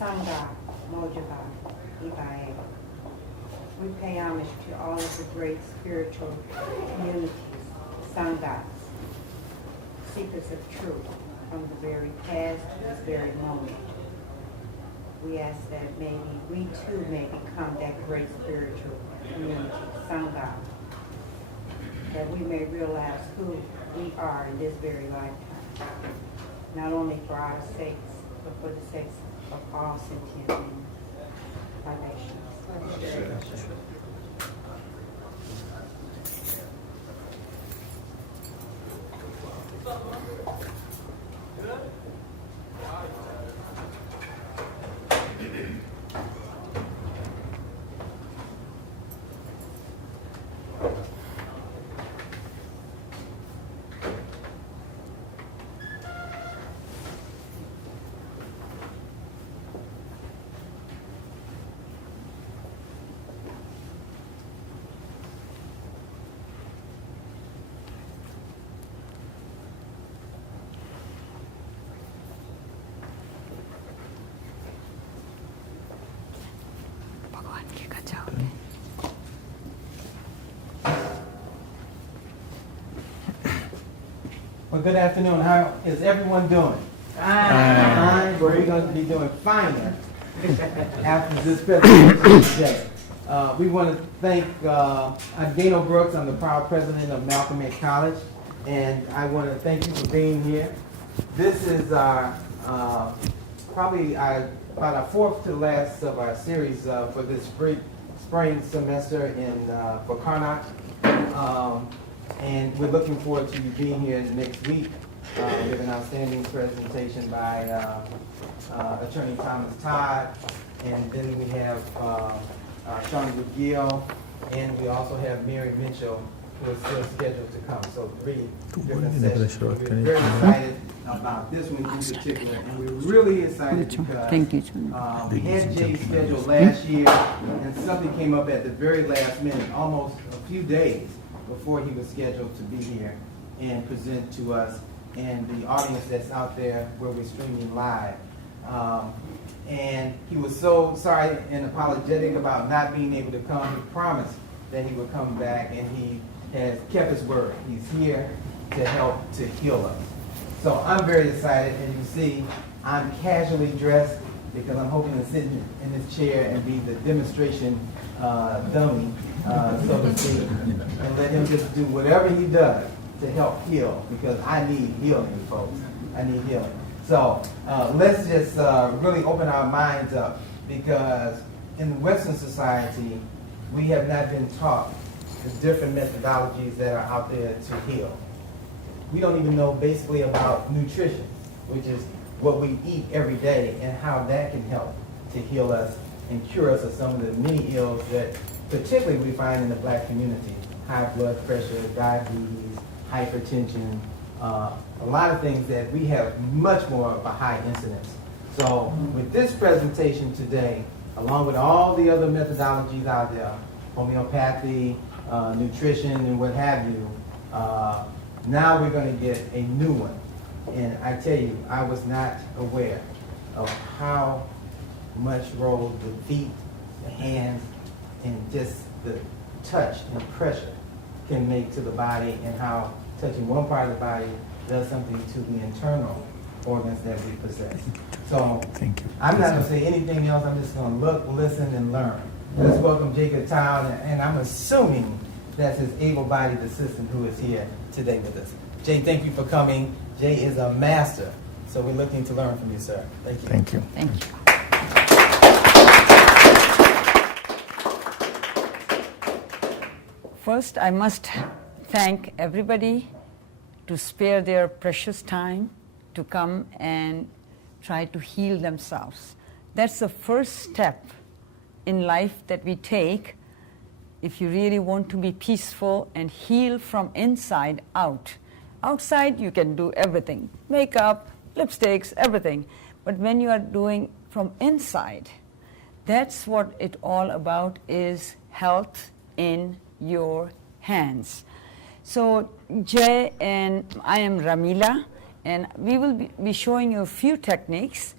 Sangha, Mojava, Ibae. We pay homage to all of the great spiritual communities, Sanghas, seekers of truth from the very past to this very moment. We ask that maybe we too may become that great spiritual community, Sangha, that we may realize who we are in this very lifetime, not only for our sakes, but for the sakes of all sentient beings, our nations. Well, good afternoon. How is everyone doing? Fine. Well, we're going to be doing finer after this presentation today. We want to thank Gano Brooks. I'm the proud president of Malcolm X College, and I want to thank you for being here. This is our probably about our fourth to last of our series for this spring semester for Karnak. And we're looking forward to you being here next week. We have an outstanding presentation by Attorney Thomas Todd, and then we have Sean McGill, and we also have Mary Mitchell, who is still scheduled to come. So 3 different sessions. We're very excited about this one in particular, and we're really excited because we had Jay scheduled last year, and something came up at the very last minute, almost a few days before he was scheduled to be here and present to us and the audience that's out there where we're streaming live. And he was so sorry and apologetic about not being able to come. He promised that he would come back, and he has kept his word. He's here to help to heal us. So I'm very excited, and you see I'm casually dressed because I'm hoping to sit in this chair and be the demonstration dummy, so to speak, and let him just do whatever he does to help heal, because I need healing, folks. I need healing. So let's just really open our minds up, because in Western society, we have not been taught the different methodologies that are out there to heal. We don't even know basically about nutrition, which is what we eat every day and how that can help to heal us and cure us of some of the many ills that particularly we find in the black community: high blood pressure, diabetes, hypertension, a lot of things that we have much more of a high incidence. So with this presentation today, along with all the other methodologies out there, homeopathy, nutrition, and what have you, now we're going to get a new one. And I tell you, I was not aware of how much role the feet, the hands, and just the touch and pressure can make to the body, and how touching one part of the body does something to the internal organs that we possess. So I'm not going to say anything else. I'm just going to look, listen, and learn. Let's welcome Jacob Khatau, and I'm assuming that's his able-bodied assistant who is here today with us. Jay, thank you for coming. Jay is a master, so we're looking to learn from you, sir. Thank you. Thank you. Thank you. First, I must thank everybody to spare their precious time to come and try to heal themselves. That's the first step in life that we take if you really want to be peaceful and heal from inside out. Outside, you can do everything: makeup, lipsticks, everything. But when you are doing from inside, that's what it's all about, is health in your hands. So Jay and I am Ramila, and we will be showing you a few techniques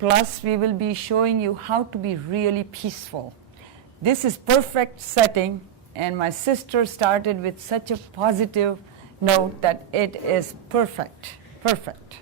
Plus, we will be showing you how to be really peaceful. This is perfect setting, and my sister started with such a positive note that it is perfect, perfect.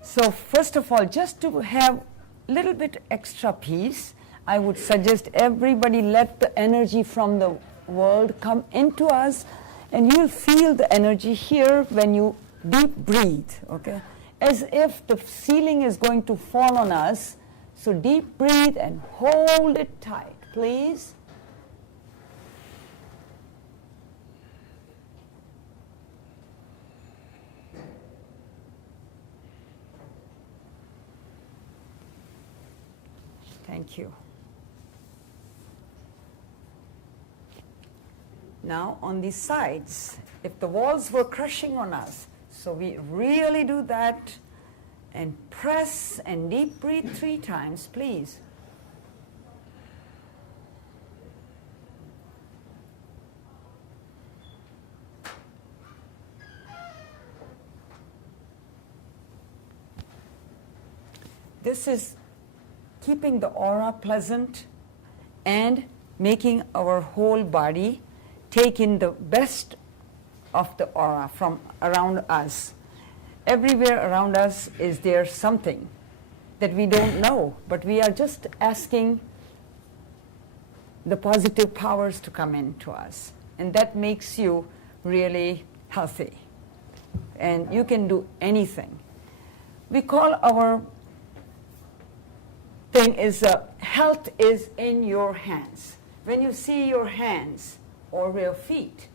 So first of all, just to have a little bit extra peace, I would suggest everybody let the energy from the world come into us, and you'll feel the energy here when you deep breathe, okay? As if the ceiling is going to fall on us. So deep breathe and hold it tight, please. Thank you. Now on the sides, if the walls were crushing on us, so we really do that and press and deep breathe 3 times, please. This is keeping the aura pleasant and making our whole body take in the best of the aura from around us. Everywhere around us is there something that we don't know, but we are just asking the positive powers to come into us. And that makes you really healthy. And you can do anything. We call our thing is health is in your hands. When you see your hands or your feet,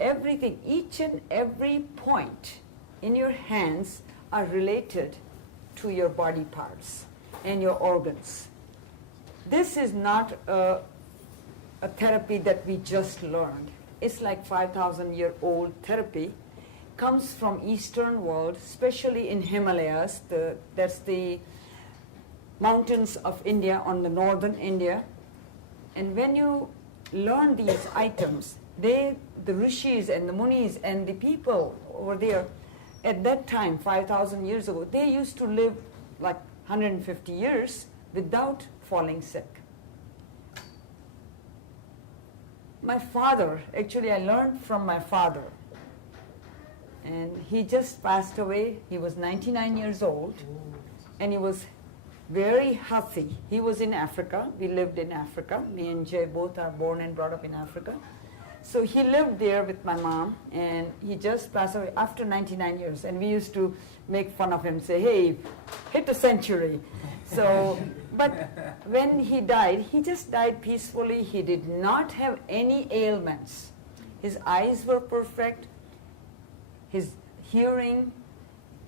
everything, each and every point in your hands are related to your body parts and your organs. This is not a therapy that we just learned. It's like 5,000-year-old therapy. Comes from Eastern world, especially in Himalayas. That's the mountains of India, on the northern India. And when you learn these items, the rishis and the munis and the people over there, at that time, 5,000 years ago, they used to live like 150 years without falling sick. My father, actually I learned from my father, and he just passed away. He was 99 years old, and he was very healthy. He was in Africa. We lived in Africa. Me and Jay both are born and brought up in Africa. So he lived there with my mom, and he just passed away after 99 years. And we used to make fun of him, say, hey, hit a century. So, but when he died, he just died peacefully. He did not have any ailments. His eyes were perfect, his hearing,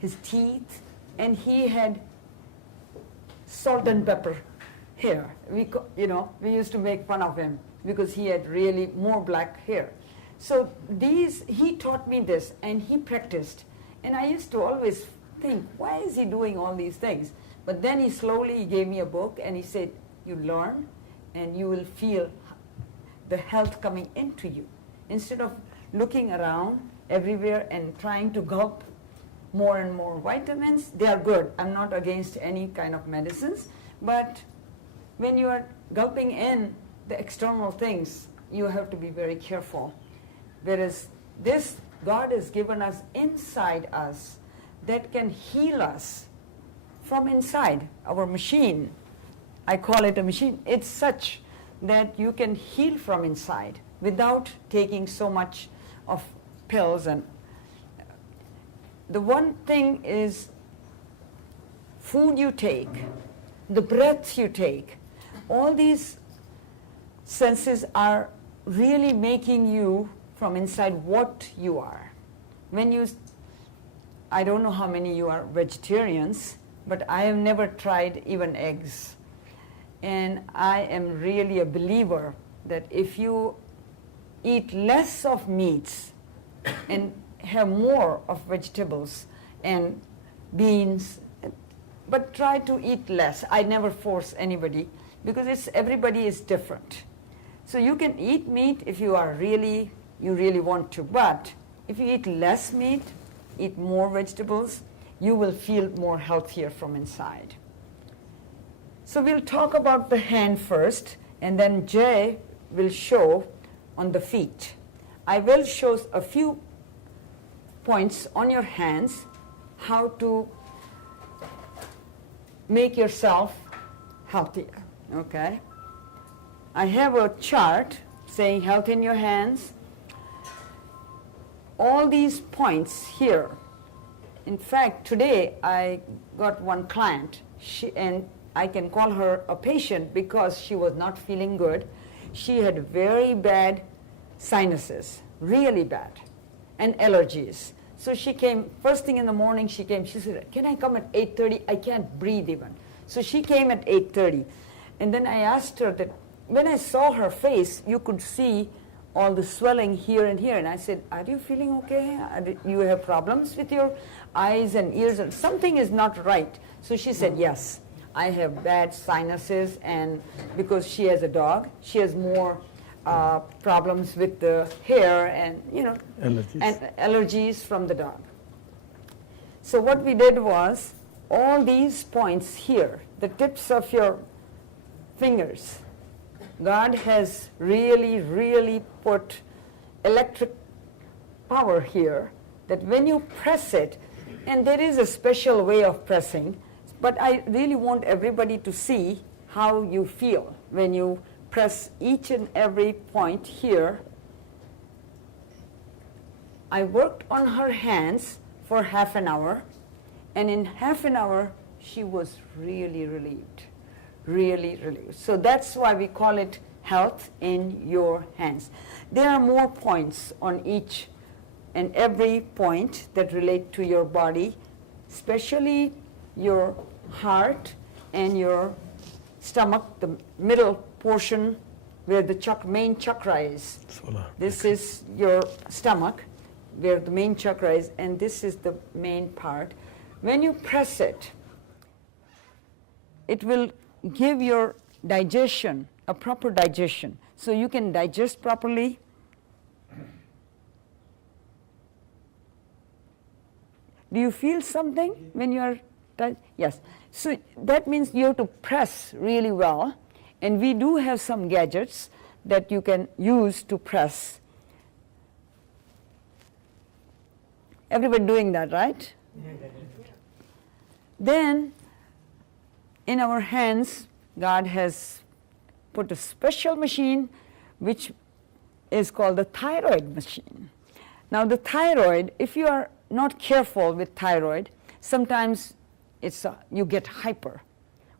his teeth, and he had salt and pepper hair. We used to make fun of him because he had really more black hair. So he taught me this, and he practiced. And I used to always think, why is he doing all these things? But then he gave me a book, and he said, you learn, and you will feel the health coming into you. Instead of looking around everywhere and trying to gulp more and more vitamins, they are good. I'm not against any kind of medicines, but when you are gulping in the external things, you have to be very careful. Whereas this, God has given us inside us that can heal us from inside. Our machine, I call it a machine, it's such that you can heal from inside without taking so much of pills. And the one thing is food you take, the breath you take, all these senses are really making you from inside what you are. I don't know how many you are vegetarians, but I have never tried even eggs. And I am really a believer that if you eat less of meats and have more of vegetables and beans, but try to eat less. I never force anybody because everybody is different. So you can eat meat if you really want to, but if you eat less meat, eat more vegetables, you will feel more healthier from inside. So we'll talk about the hand first, and then Jay will show on the feet. I will show a few points on your hands, how to make yourself healthier, okay? I have a chart saying health in your hands. All these points here. In fact, today I got one client, and I can call her a patient because she was not feeling good. She had very bad sinuses, really bad, and allergies. So she came, first thing in the morning she came, she said, can I come at 8:30? I can't breathe even. So she came at 8:30. And then I asked her that, when I saw her face, you could see all the swelling here and here. And I said, are you feeling okay? You have problems with your eyes and ears? And something is not right. So she said, yes, I have bad sinuses. And because she has a dog, she has more problems with the hair and, allergies from the dog. So what we did was, all these points here, the tips of your fingers, God has really, really put electric power here, that when you press it, and there is a special way of pressing, but I really want everybody to see how you feel when you press each and every point here. I worked on her hands for half an hour, and in half an hour she was really relieved. Really relieved. So that's why we call it health in your hands. There are more points on each and every point that relate to your body, especially your heart and your stomach, the middle portion where the main chakra is. This is your stomach where the main chakra is, and this is the main part. When you press it, it will give your digestion a proper digestion, so you can digest properly. Do you feel something when you are yes? So that means you have to press really well, and we do have some gadgets that you can use to press. Everybody doing that, right? Then in our hands, God has put a special machine which is called the thyroid machine. Now the thyroid, if you are not careful with thyroid, sometimes you get hyper,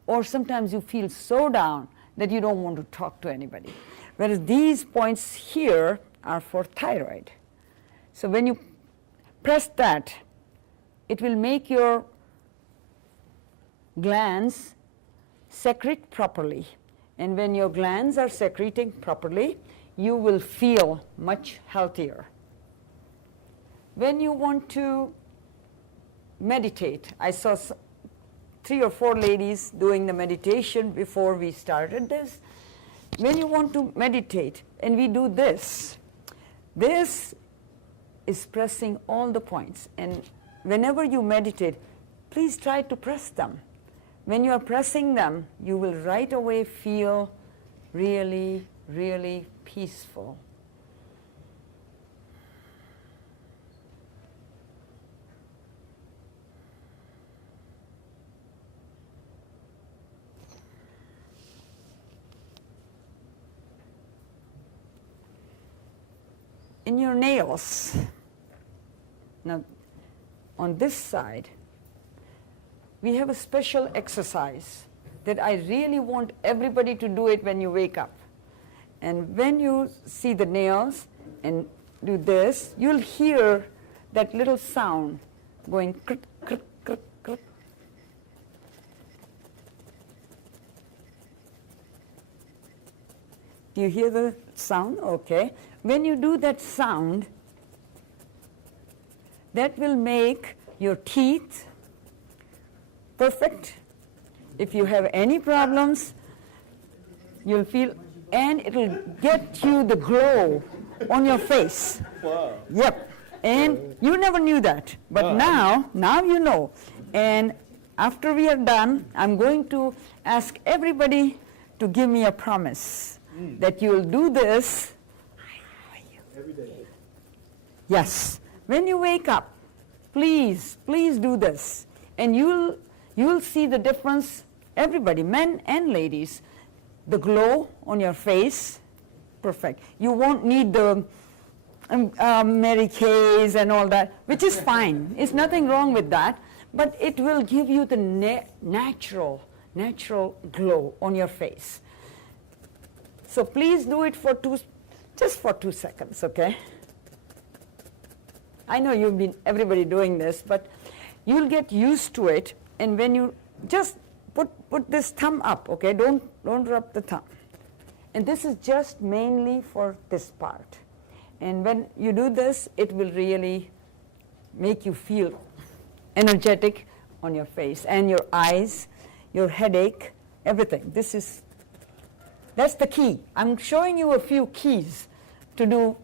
or sometimes you feel so down that you don't want to talk to anybody. Whereas these points here are for thyroid. So when you press that, it will make your glands secrete properly. And when your glands are secreting properly, you will feel much healthier. When you want to meditate, I saw 3 or 4 ladies doing the meditation before we started this. When you want to meditate, and we do this is pressing all the points. And whenever you meditate, please try to press them. When you are pressing them, you will right away feel really, really peaceful. In your nails, now on this side, we have a special exercise that I really want everybody to do it when you wake up. And when you see the nails and do this, you'll hear that little sound going crick, crick, crick, crick. Do you hear the sound? Okay. When you do that sound, that will make your teeth perfect. If you have any problems, you'll feel, and it'll get you the glow on your face. Wow. Yep. And you never knew that, but now you know. And after we are done, I'm going to ask everybody to give me a promise that you will do this. Every day. Yes. When you wake up, please do this. And you'll see the difference, everybody, men and ladies, the glow on your face, perfect. You won't need the Mary Kay's and all that, which is fine. It's nothing wrong with that, but it will give you the natural glow on your face. So please do it for just for 2 seconds, okay? I know you've been everybody doing this, but you'll get used to it. And when you just put this thumb up, okay? Don't rub the thumb. And this is just mainly for this part. And when you do this, it will really make you feel energetic on your face and your eyes, your headache, everything. That's the key. I'm showing you a few keys to do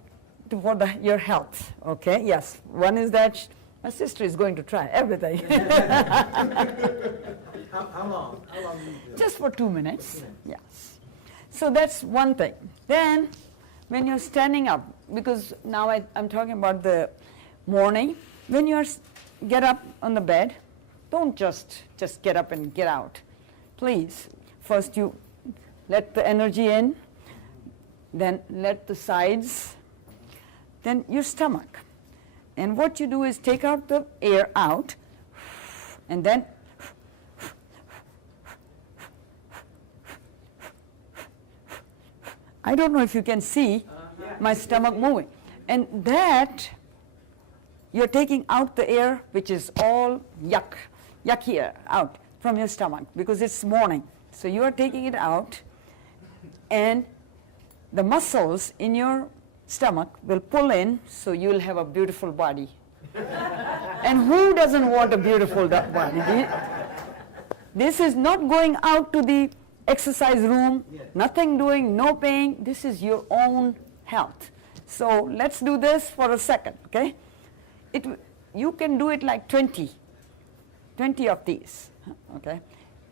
for your health, okay? Yes, one is that my sister is going to try everything. How long? How long do you do? Just for 2 minutes, yes. So that's one thing. Then, when you're standing up, because now I'm talking about the morning, when you get up on the bed, don't just get up and get out. Please, first you let the energy in, then let the sides, then your stomach. And what you do is take out the air out, and then I don't know if you can see my stomach moving. And that, you're taking out the air, which is all yucky air, out from your stomach, because it's morning. So you are taking it out, and the muscles in your stomach will pull in, so you'll have a beautiful body. And who doesn't want a beautiful body? This is not going out to the exercise room, nothing doing, no paying. This is your own health. So let's do this for a second, okay? You can do it like 20 of these, okay?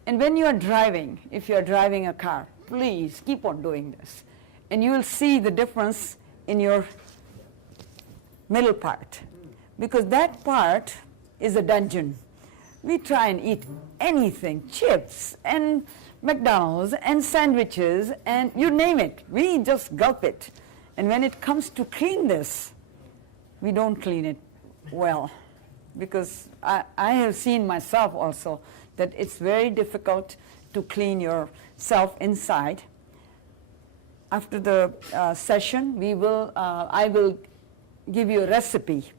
And when you are driving, if you are driving a car, please keep on doing this. And you will see the difference in your middle part, because that part is a dungeon. We try and eat anything, chips and McDonald's and sandwiches and you name it. We just gulp it. And when it comes to clean this, we don't clean it well, because I have seen myself also that it's very difficult to clean yourself inside. After the session, I will give you a recipe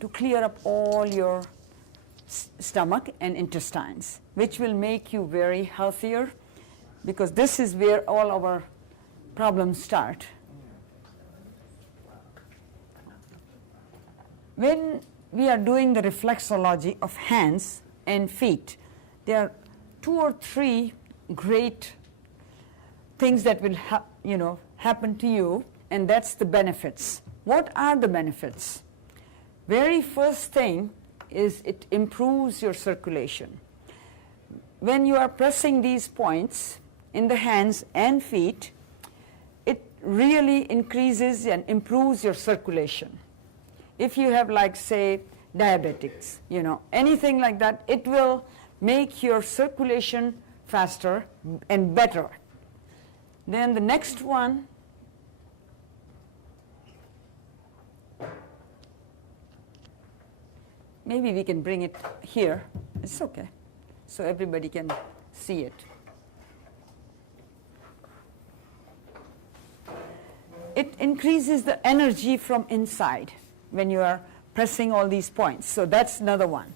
to clear up all your stomach and intestines, which will make you very healthier, because this is where all our problems start. When we are doing the reflexology of hands and feet, there are 2 or 3 great things that will happen to you, and that's the benefits. What are the benefits? Very first thing is it improves your circulation. When you are pressing these points in the hands and feet, it really increases and improves your circulation. If you have, like, say, diabetics, anything like that, it will make your circulation faster and better. Then the next one, maybe we can bring it here. It's okay, so everybody can see it. It increases the energy from inside when you are pressing all these points. So that's another one.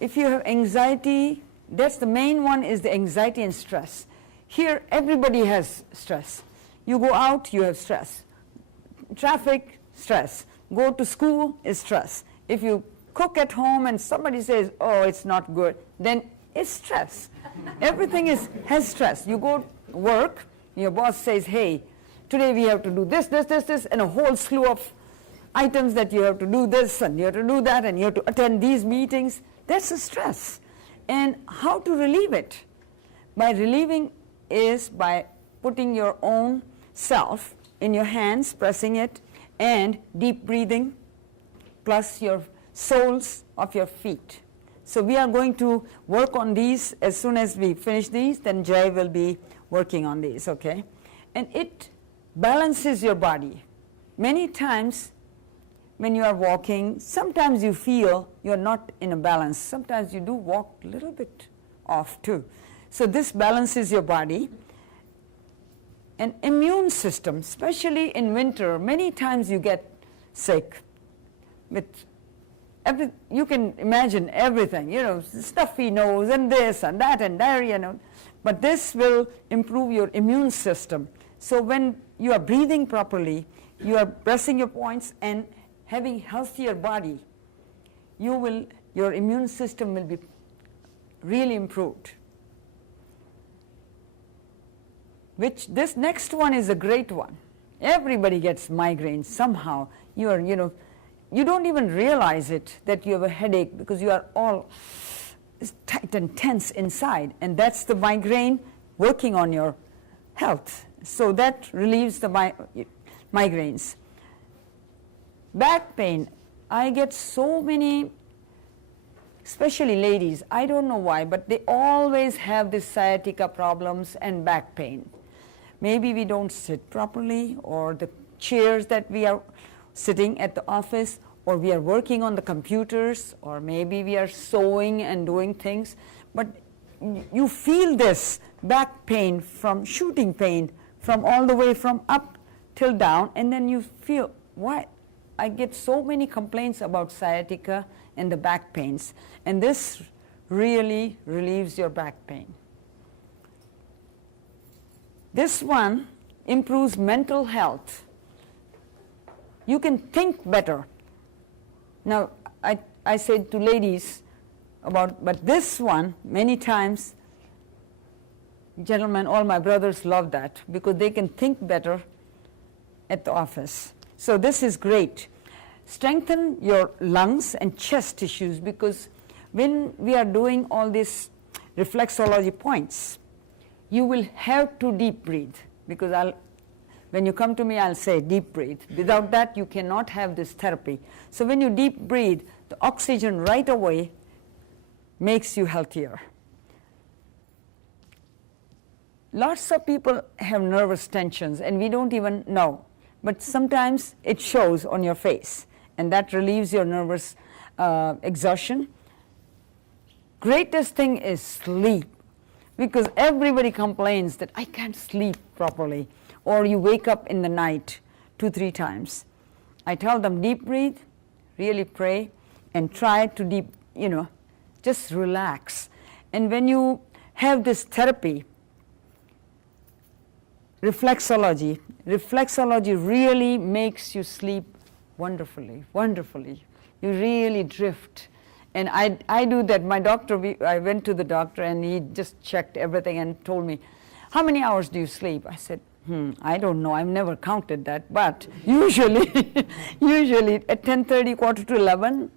If you have anxiety, that's the main one, is the anxiety and stress. Here, everybody has stress. You go out, you have stress. Traffic, stress. Go to school is stress. If you cook at home and somebody says, oh, it's not good, then it's stress. Everything has stress. You go to work, your boss says, hey, today we have to do this, and a whole slew of items that you have to do this, and you have to do that, and you have to attend these meetings. That's a stress. And how to relieve it? By relieving is by putting your own self in your hands, pressing it, and deep breathing, plus your soles of your feet. So we are going to work on these as soon as we finish these, then Jay will be working on these, okay? And it balances your body. Many times when you are walking, sometimes you feel you're not in a balance. Sometimes you do walk a little bit off too. So this balances your body. An immune system, especially in winter, many times you get sick with you can imagine everything, stuffy nose and this and that and diarrhea, but this will improve your immune system. So when you are breathing properly, you are pressing your points and having healthier body, your immune system will be really improved. Which this next one is a great one. Everybody gets migraines somehow. You don't even realize it that you have a headache because you are all tight and tense inside, and that's the migraine working on your health. So that relieves the migraines. Back pain. I get so many, especially ladies, I don't know why, but they always have this sciatica problems and back pain. Maybe we don't sit properly, or the chairs that we are sitting at the office, or we are working on the computers, or maybe we are sewing and doing things, but you feel this back pain from shooting pain from all the way from up till down, and then you feel, why? I get so many complaints about sciatica and the back pains, and this really relieves your back pain. This one improves mental health. You can think better. Now, I said to ladies but this one, many times, gentlemen, all my brothers love that because they can think better at the office. So this is great. Strengthen your lungs and chest tissues, because when we are doing all these reflexology points, you will have to deep breathe, because when you come to me, I'll say deep breathe. Without that, you cannot have this therapy. So when you deep breathe, the oxygen right away makes you healthier. Lots of people have nervous tensions, and we don't even know. But sometimes it shows on your face, and that relieves your nervous exhaustion. Greatest thing is sleep, because everybody complains that I can't sleep properly, or you wake up in the night 2-3 times. I tell them deep breathe, really pray, and try to just relax. And when you have this therapy, reflexology really makes you sleep wonderfully. You really drift. And I do that. My doctor, I went to the doctor and he just checked everything and told me, how many hours do you sleep? I said, I don't know. I've never counted that. But usually at 10:30, 10:45,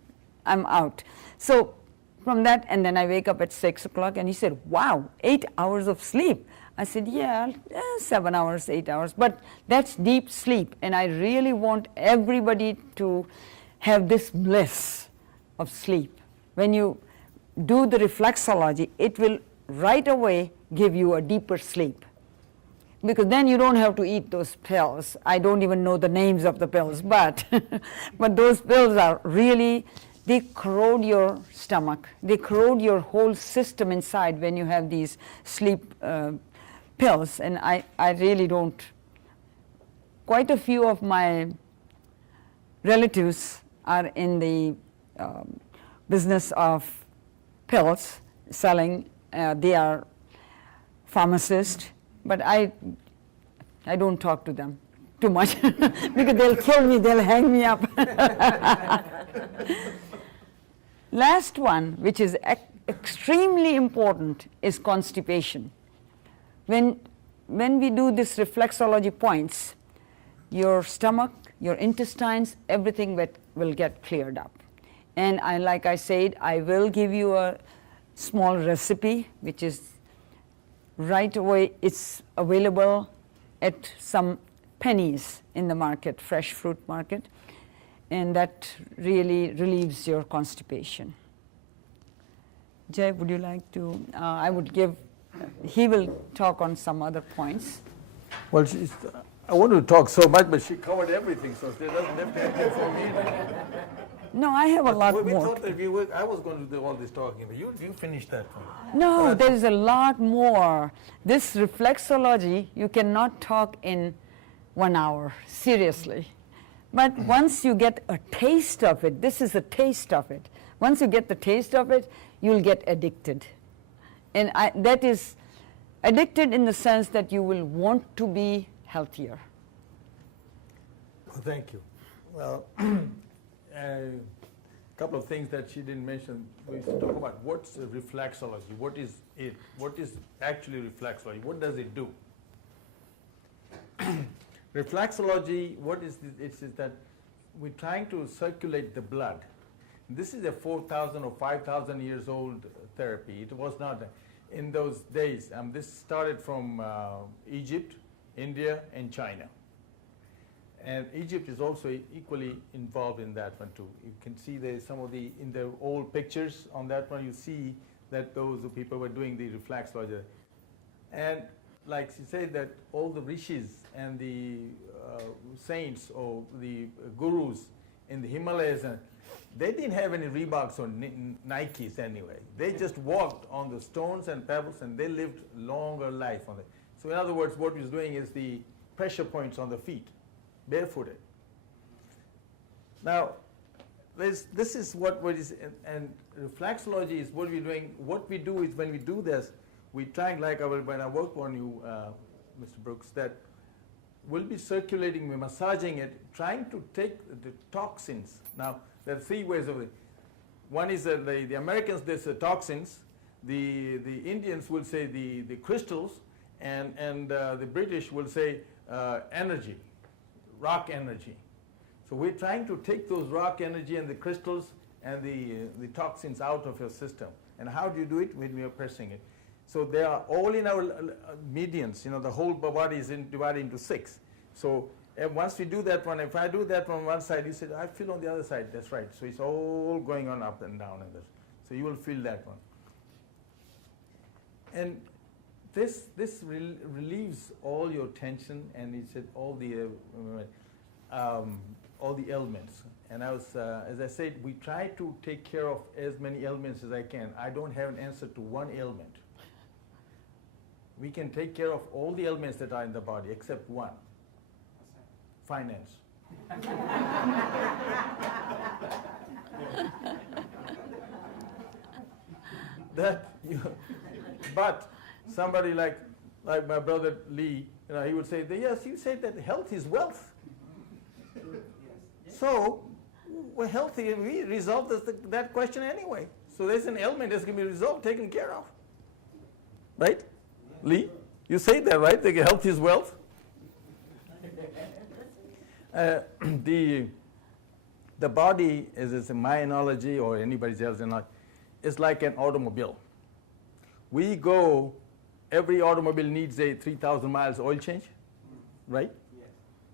I'm out. So from that, and then I wake up at 6 o'clock, and he said, wow, 8 hours of sleep. I said, yeah, 7 hours, 8 hours. But that's deep sleep. And I really want everybody to have this bliss of sleep. When you do the reflexology, it will right away give you a deeper sleep. Because then you don't have to eat those pills. I don't even know the names of the pills, but but those pills are really, they corrode your stomach. They corrode your whole system inside when you have these sleep pills. And I really don't. Quite a few of my relatives are in the business of pills, selling. They are pharmacists. But I don't talk to them too much because they'll kill me, they'll hang me up. Last one, which is extremely important, is constipation. When we do this reflexology points, your stomach, your intestines, everything will get cleared up. And like I said, I will give you a small recipe, which is right away. It's available at some pennies in the market, fresh fruit market, and that really relieves your constipation. Jay, would you like to? I would give. He will talk on some other points. Well, I wanted to talk so much, but she covered everything, so there doesn't left anything for me. No, I have a lot we more. thought that I was going to do all this talking, but you finished that one. No, there is a lot more. This reflexology, you cannot talk in 1 hour, seriously. But once you get a taste of it, this is a taste of it. Once you get the taste of it, you'll get addicted. And that is addicted in the sense that you will want to be healthier. Well, thank you. Well, a couple of things that she didn't mention. We used to talk about what's reflexology. What is it? What is actually reflexology? What does it do? Reflexology, what is it? It's that we're trying to circulate the blood. This is a 4,000 or 5,000 years old therapy. It was not in those days. This started from Egypt, India, and China. And Egypt is also equally involved in that one too. You can see there's some of in the old pictures on that one, you see that those people were doing the reflexology. And like she said, that all the rishis and the saints or the gurus in the Himalayas, they didn't have any Reeboks or Nikes anyway. They just walked on the stones and pebbles, and they lived longer life on it. So in other words, what he was doing is the pressure points on the feet, barefooted. Now, this is what is, and reflexology is what we're doing. What we do is when we do this, we try, like when I work on you, Mr. Brooks, that we'll be circulating, we're massaging it, trying to take the toxins. Now, there are 3 ways of it. One is the Americans, there's the toxins. The Indians will say the crystals, and the British will say energy, rock energy. So we're trying to take those rock energy and the crystals and the toxins out of your system. And how do you do it? When we are pressing it. So they are all in our medians. The whole body is divided into 6. So once we do that one, if I do that on one side, you said, I feel on the other side. That's right. So it's all going on up and down. So you will feel that one. And this relieves all your tension, and it said all the ailments. And as I said, we try to take care of as many ailments as I can. I don't have an answer to one ailment. We can take care of all the ailments that are in the body except one. Finance. But somebody like my brother Lee, he would say, yes, you said that health is wealth. So we're healthy, and we resolve that question anyway. So there's an ailment that's going to be resolved, taken care of. Right? Lee, you say that, right? That health is wealth. The body, is in my analogy or anybody's else's analogy, is like an automobile. Every automobile needs a 3,000 miles oil change, right?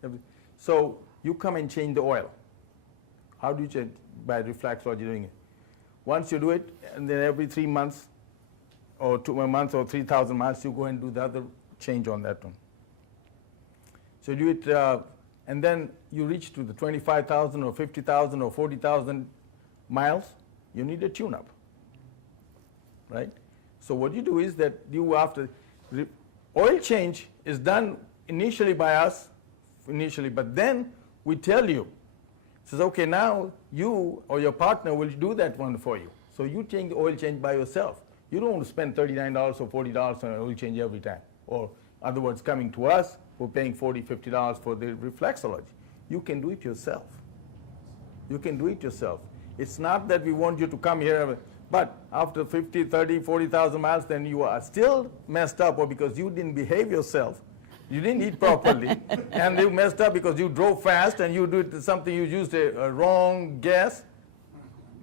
Yes. So you come and change the oil. How do you change? By reflexology doing it. Once you do it, and then every 3 months, or 2 months, or 3,000 miles, you go and do the other change on that one. So you do it, and then you reach to the 25,000 or 50,000 or 40,000 miles, you need a tune-up, right? So what you do is that oil change is done initially by us, but then we tell you, says, okay, now you or your partner will do that one for you. So you change the oil change by yourself. You don't want to spend $39 or $40 on an oil change every time. Or, in other words, coming to us, we're paying $40, $50 for the reflexology. You can do it yourself. You can do it yourself. It's not that we want you to come here, but after 50, 30, 40,000 miles, then you are still messed up, or because you didn't behave yourself, you didn't eat properly, and you messed up because you drove fast and you did something, you used a wrong gas.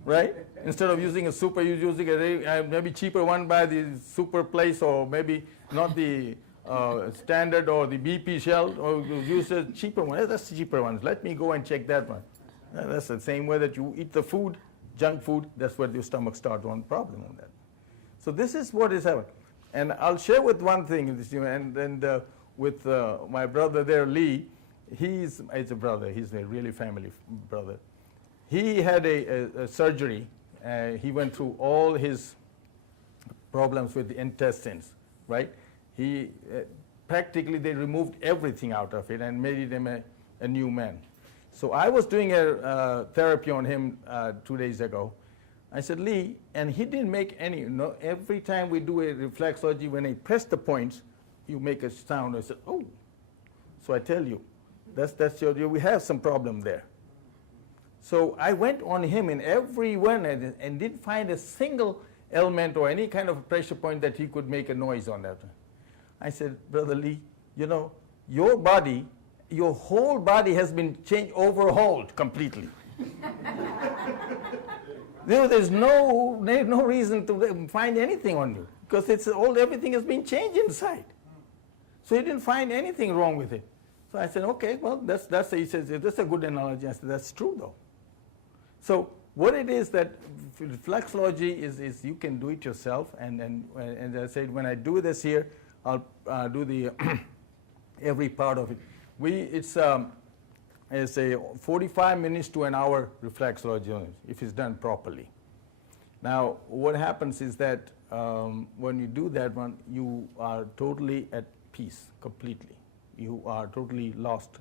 right? Instead of using a super, you're using a maybe cheaper one by the super place, or maybe not the standard or the BP shell, or you use a cheaper one. That's the cheaper ones. Let me go and check that one. That's the same way that you eat the food, junk food, that's where your stomach starts one problem on that. So this is what is happening. And I'll share with one thing, and with my brother there, Lee, he's a brother, he's a really family brother. He had a surgery. He went through all his problems with the intestines, right? He practically, they removed everything out of it and made him a new man. So I was doing a therapy on him 2 days ago. I said, Lee, and he didn't make any, every time we do a reflexology, when I press the points, you make a sound. I said, oh. So I tell you, we have some problem there. So I went on him in every one and didn't find a single element or any kind of pressure point that he could make a noise on that. I said, Brother Lee, your body, your whole body has been changed, overhauled completely. There's no reason to find anything on you, because everything has been changed inside. So he didn't find anything wrong with it. So I said, okay, well, he says, that's a good analogy. I said, that's true though. So what it is that reflexology is you can do it yourself, and I said, when I do this here, I'll do the every part of it. It's a 45 minutes to an hour reflexology if it's done properly. Now, what happens is that when you do that one, you are totally at peace, completely. You are totally lost,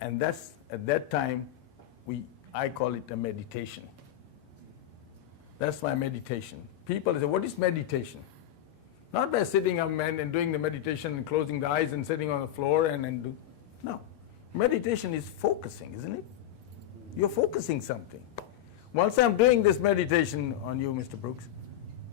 and that's at that time I call it a meditation. That's my meditation. People say, what is meditation? Not by sitting and doing the meditation and closing the eyes and sitting on the floor and do. No. Meditation is focusing, isn't it? You're focusing something. Once I'm doing this meditation on you, Mr. Brooks,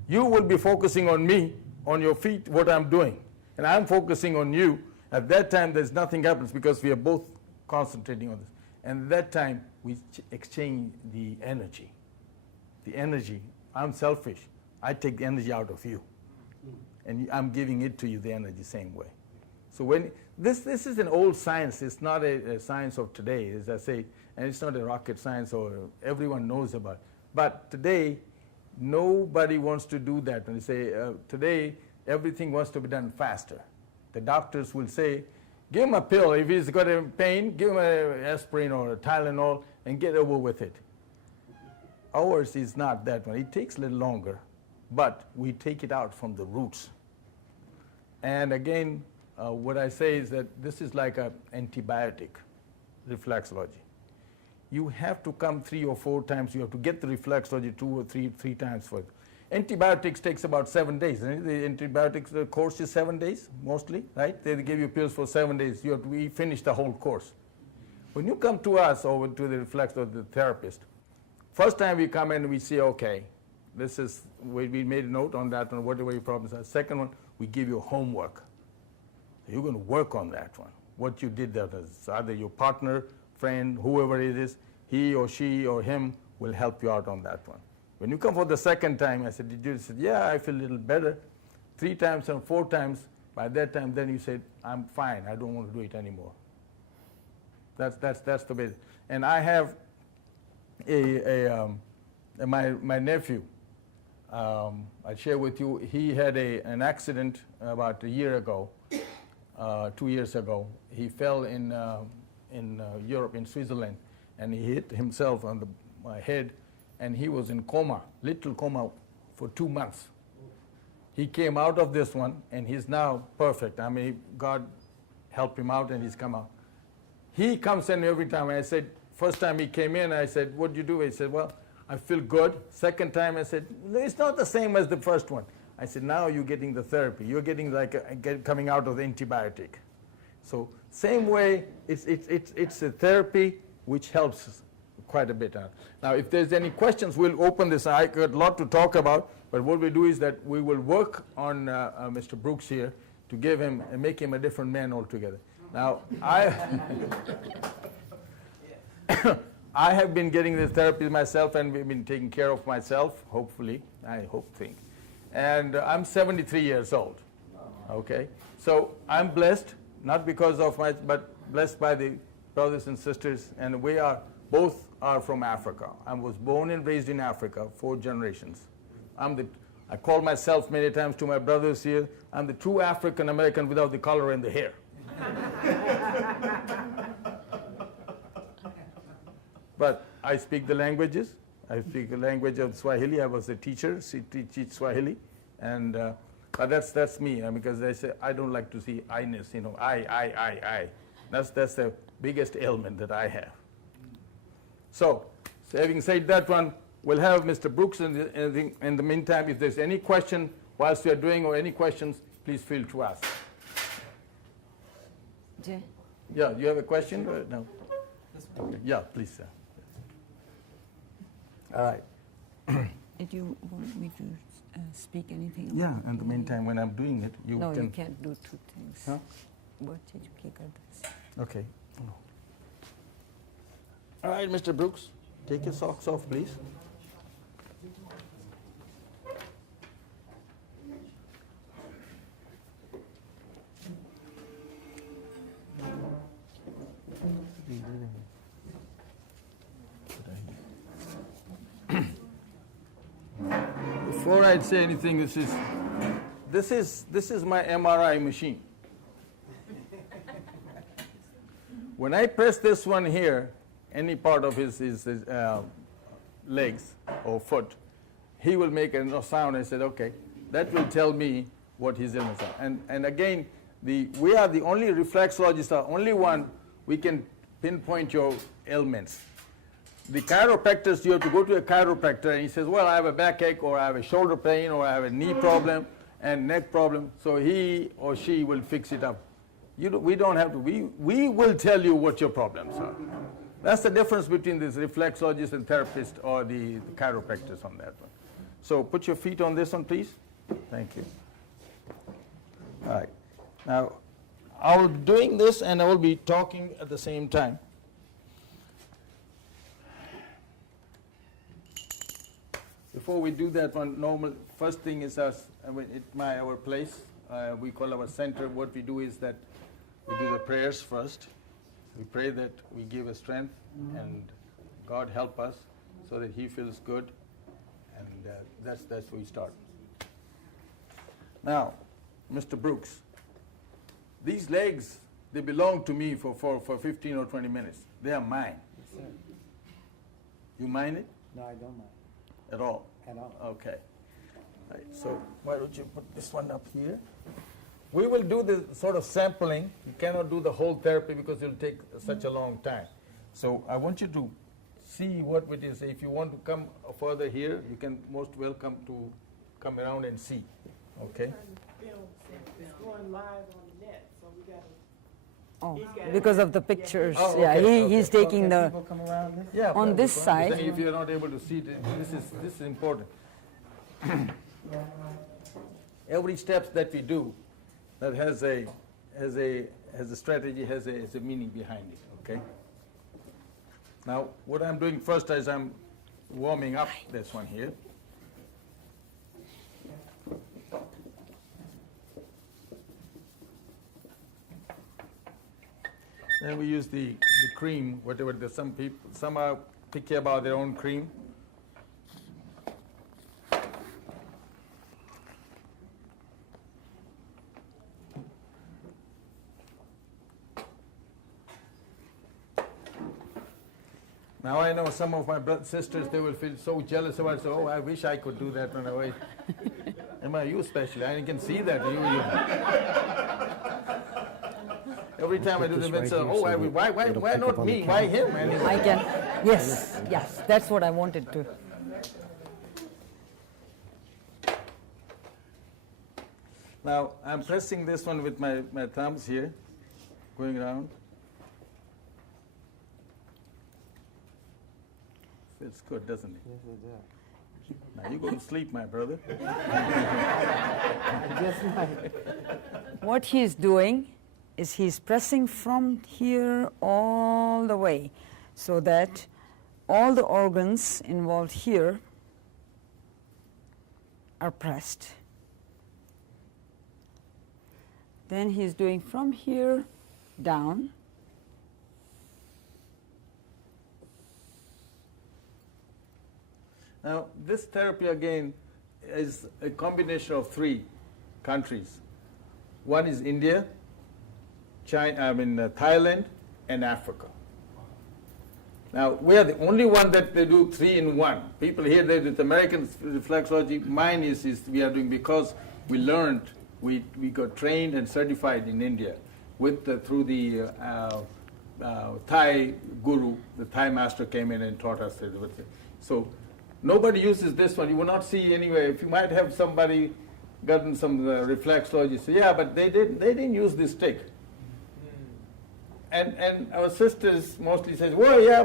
you will be focusing on me, on your feet, what I'm doing. And I'm focusing on you. At that time, there's nothing happens because we are both concentrating on this. And at that time, we exchange the energy. The energy, I'm selfish. I take the energy out of you. And I'm giving it to you, the energy, same way. So when this is an old science. It's not a science of today, as I say, and it's not a rocket science or everyone knows about it. But today, nobody wants to do that. When they say today, everything wants to be done faster. The doctors will say, give him a pill. If he's got a pain, give him an aspirin or a Tylenol and get over with it. Ours is not that one. It takes a little longer, but we take it out from the roots. And again, what I say is that this is like an antibiotic, reflexology. You have to come 3 or 4 times. You have to get the reflexology 2 or 3 times for it. Antibiotics takes about 7 days. Right? The antibiotics the course is 7 days, mostly, right? They give you pills for 7 days. You have to finish the whole course. When you come to us or to the reflexologist, the therapist, first time we come in, we say, okay, this is, we made a note on that one, whatever your problems are. Second one, we give you homework. You're going to work on that one. What you did that is either your partner, friend, whoever it is, he or she or him will help you out on that one. When you come for the second time, I said, did you? He said, yeah, I feel a little better. 3 times and 4 times, by that time, then you said, I'm fine, I don't want to do it anymore. That's the basic. And I have my nephew, I share with you, he had an accident about a year ago, 2 years ago. He fell in Europe, in Switzerland, and he hit himself on the head, and he was in coma, little coma, for 2 months. He came out of this one, and he's now perfect. I mean, God helped him out, and he's come out. He comes in every time. I said, first time he came in, I said, what do you do? He said, well, I feel good. Second time, I said, it's not the same as the first one. I said, now you're getting the therapy. You're getting like coming out of the antibiotic. So same way, it's a therapy which helps us quite a bit. Now, if there's any questions, we'll open this. I got a lot to talk about, but what we do is that we will work on Mr. Brooks here to give him and make him a different man altogether. Now, I have been getting this therapy myself, and we've been taking care of myself, hopefully, think. And I'm 73 years old, okay? So I'm blessed, not because of but blessed by the brothers and sisters, and both are from Africa. I was born and raised in Africa, 4 generations. I call myself many times to my brothers here, I'm the true African American without the color and the hair. But I speak the languages. I speak the language of Swahili. I was a teacher, teach Swahili, and but that's me, because they say I don't like to see I-ness, I. That's the biggest ailment that I have. So having said that one, we'll have Mr. Brooks in the meantime. If there's any question whilst we are doing or any questions, please feel to ask. Jay? Yeah, you have a question? No. Okay. Yeah, please, sir. All right. Did you want me to speak anything? Yeah, in the meantime, when I'm doing it, you No, can... you can't do 2 things. Huh? What did you kick at this? Okay. All right, Mr. Brooks, take your socks off, please. Before I say anything, this is my MRI machine. When I press this one here, any part of his legs or foot, he will make a sound. I said, okay, that will tell me what his illness are. And again, we are the only reflexologists, are only one we can pinpoint your ailments. The chiropractors, you have to go to a chiropractor and he says, well, I have a backache, or I have a shoulder pain, or I have a knee problem and neck problem, so he or she will fix it up. We don't have to. We will tell you what your problems are. That's the difference between this reflexologist and therapist or the chiropractors on that one. So put your feet on this one, please. Thank you. All right. Now, I'll be doing this and I will be talking at the same time. Before we do that one, first thing is our place. We call our center. What we do is that we do the prayers first. We pray that we give a strength and God help us so that He feels good, and that's where we start. Now, Mr. Brooks, these legs, they belong to me for 15 or 20 minutes. They are mine. Yes, sir. You mind it? No, I don't mind. At all? At all. Okay. Right, so why don't you put this one up here? We will do the sort of sampling. You cannot do the whole therapy because it will take such a long time. So I want you to see what it is. If you want to come further here, you can most welcome to come around and see. Okay? It's going live on the net, so we got to. Oh, because of the pictures. Oh, Yeah, okay, he's taking the... People come around this? Yeah. On this that's side. fine. If you're not able to see it, this is important. Every step that we do that has a strategy, has a meaning behind it. Okay. Now, what I'm doing first is I'm warming up this one here. Then we use the cream, whatever. Some are picky about their own cream. Now I know some of my sisters, they will feel so jealous about it. So, oh, I wish I could do that when I wait. You especially, I can see that. Every time I do the event, why not me? Why him? I can, yes, that's what I wanted to. Now, I'm pressing this one with my thumbs here, going around. Feels good, doesn't it? Yes, it does. Now, you go to sleep, my brother. I just might. What he's doing is he's pressing from here all the way so that all the organs involved here are pressed. Then he's doing from here down. Now, this therapy again is a combination of 3 countries. One is India, Thailand, and Africa. Now, we are the only one that they do 3 in 1. People here, they with American reflexology. Mine is we are doing because we learned, we got trained and certified in India through the Thai guru. The Thai master came in and taught us everything. So nobody uses this one. You will not see anywhere. If you might have somebody gotten some reflexology, say, yeah, but they didn't use this stick. And our sisters mostly says, well, yeah,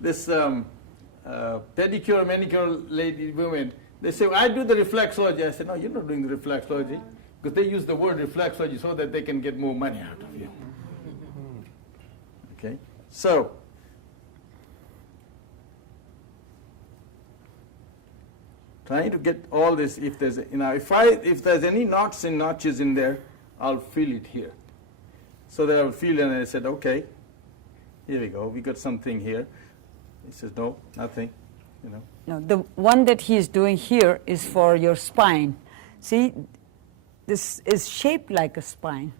this pedicure, manicure lady, women, they say, well, I do the reflexology. I said, no, you're not doing the reflexology, because they use the word reflexology so that they can get more money out of you. Okay, so trying to get all this. If there's if there's any knots and notches in there, I'll feel it here. So that I will feel it, and I said, okay, here we go. We got something here. He says, no, nothing. No, the one that he's doing here is for your spine. See, this is shaped like a spine.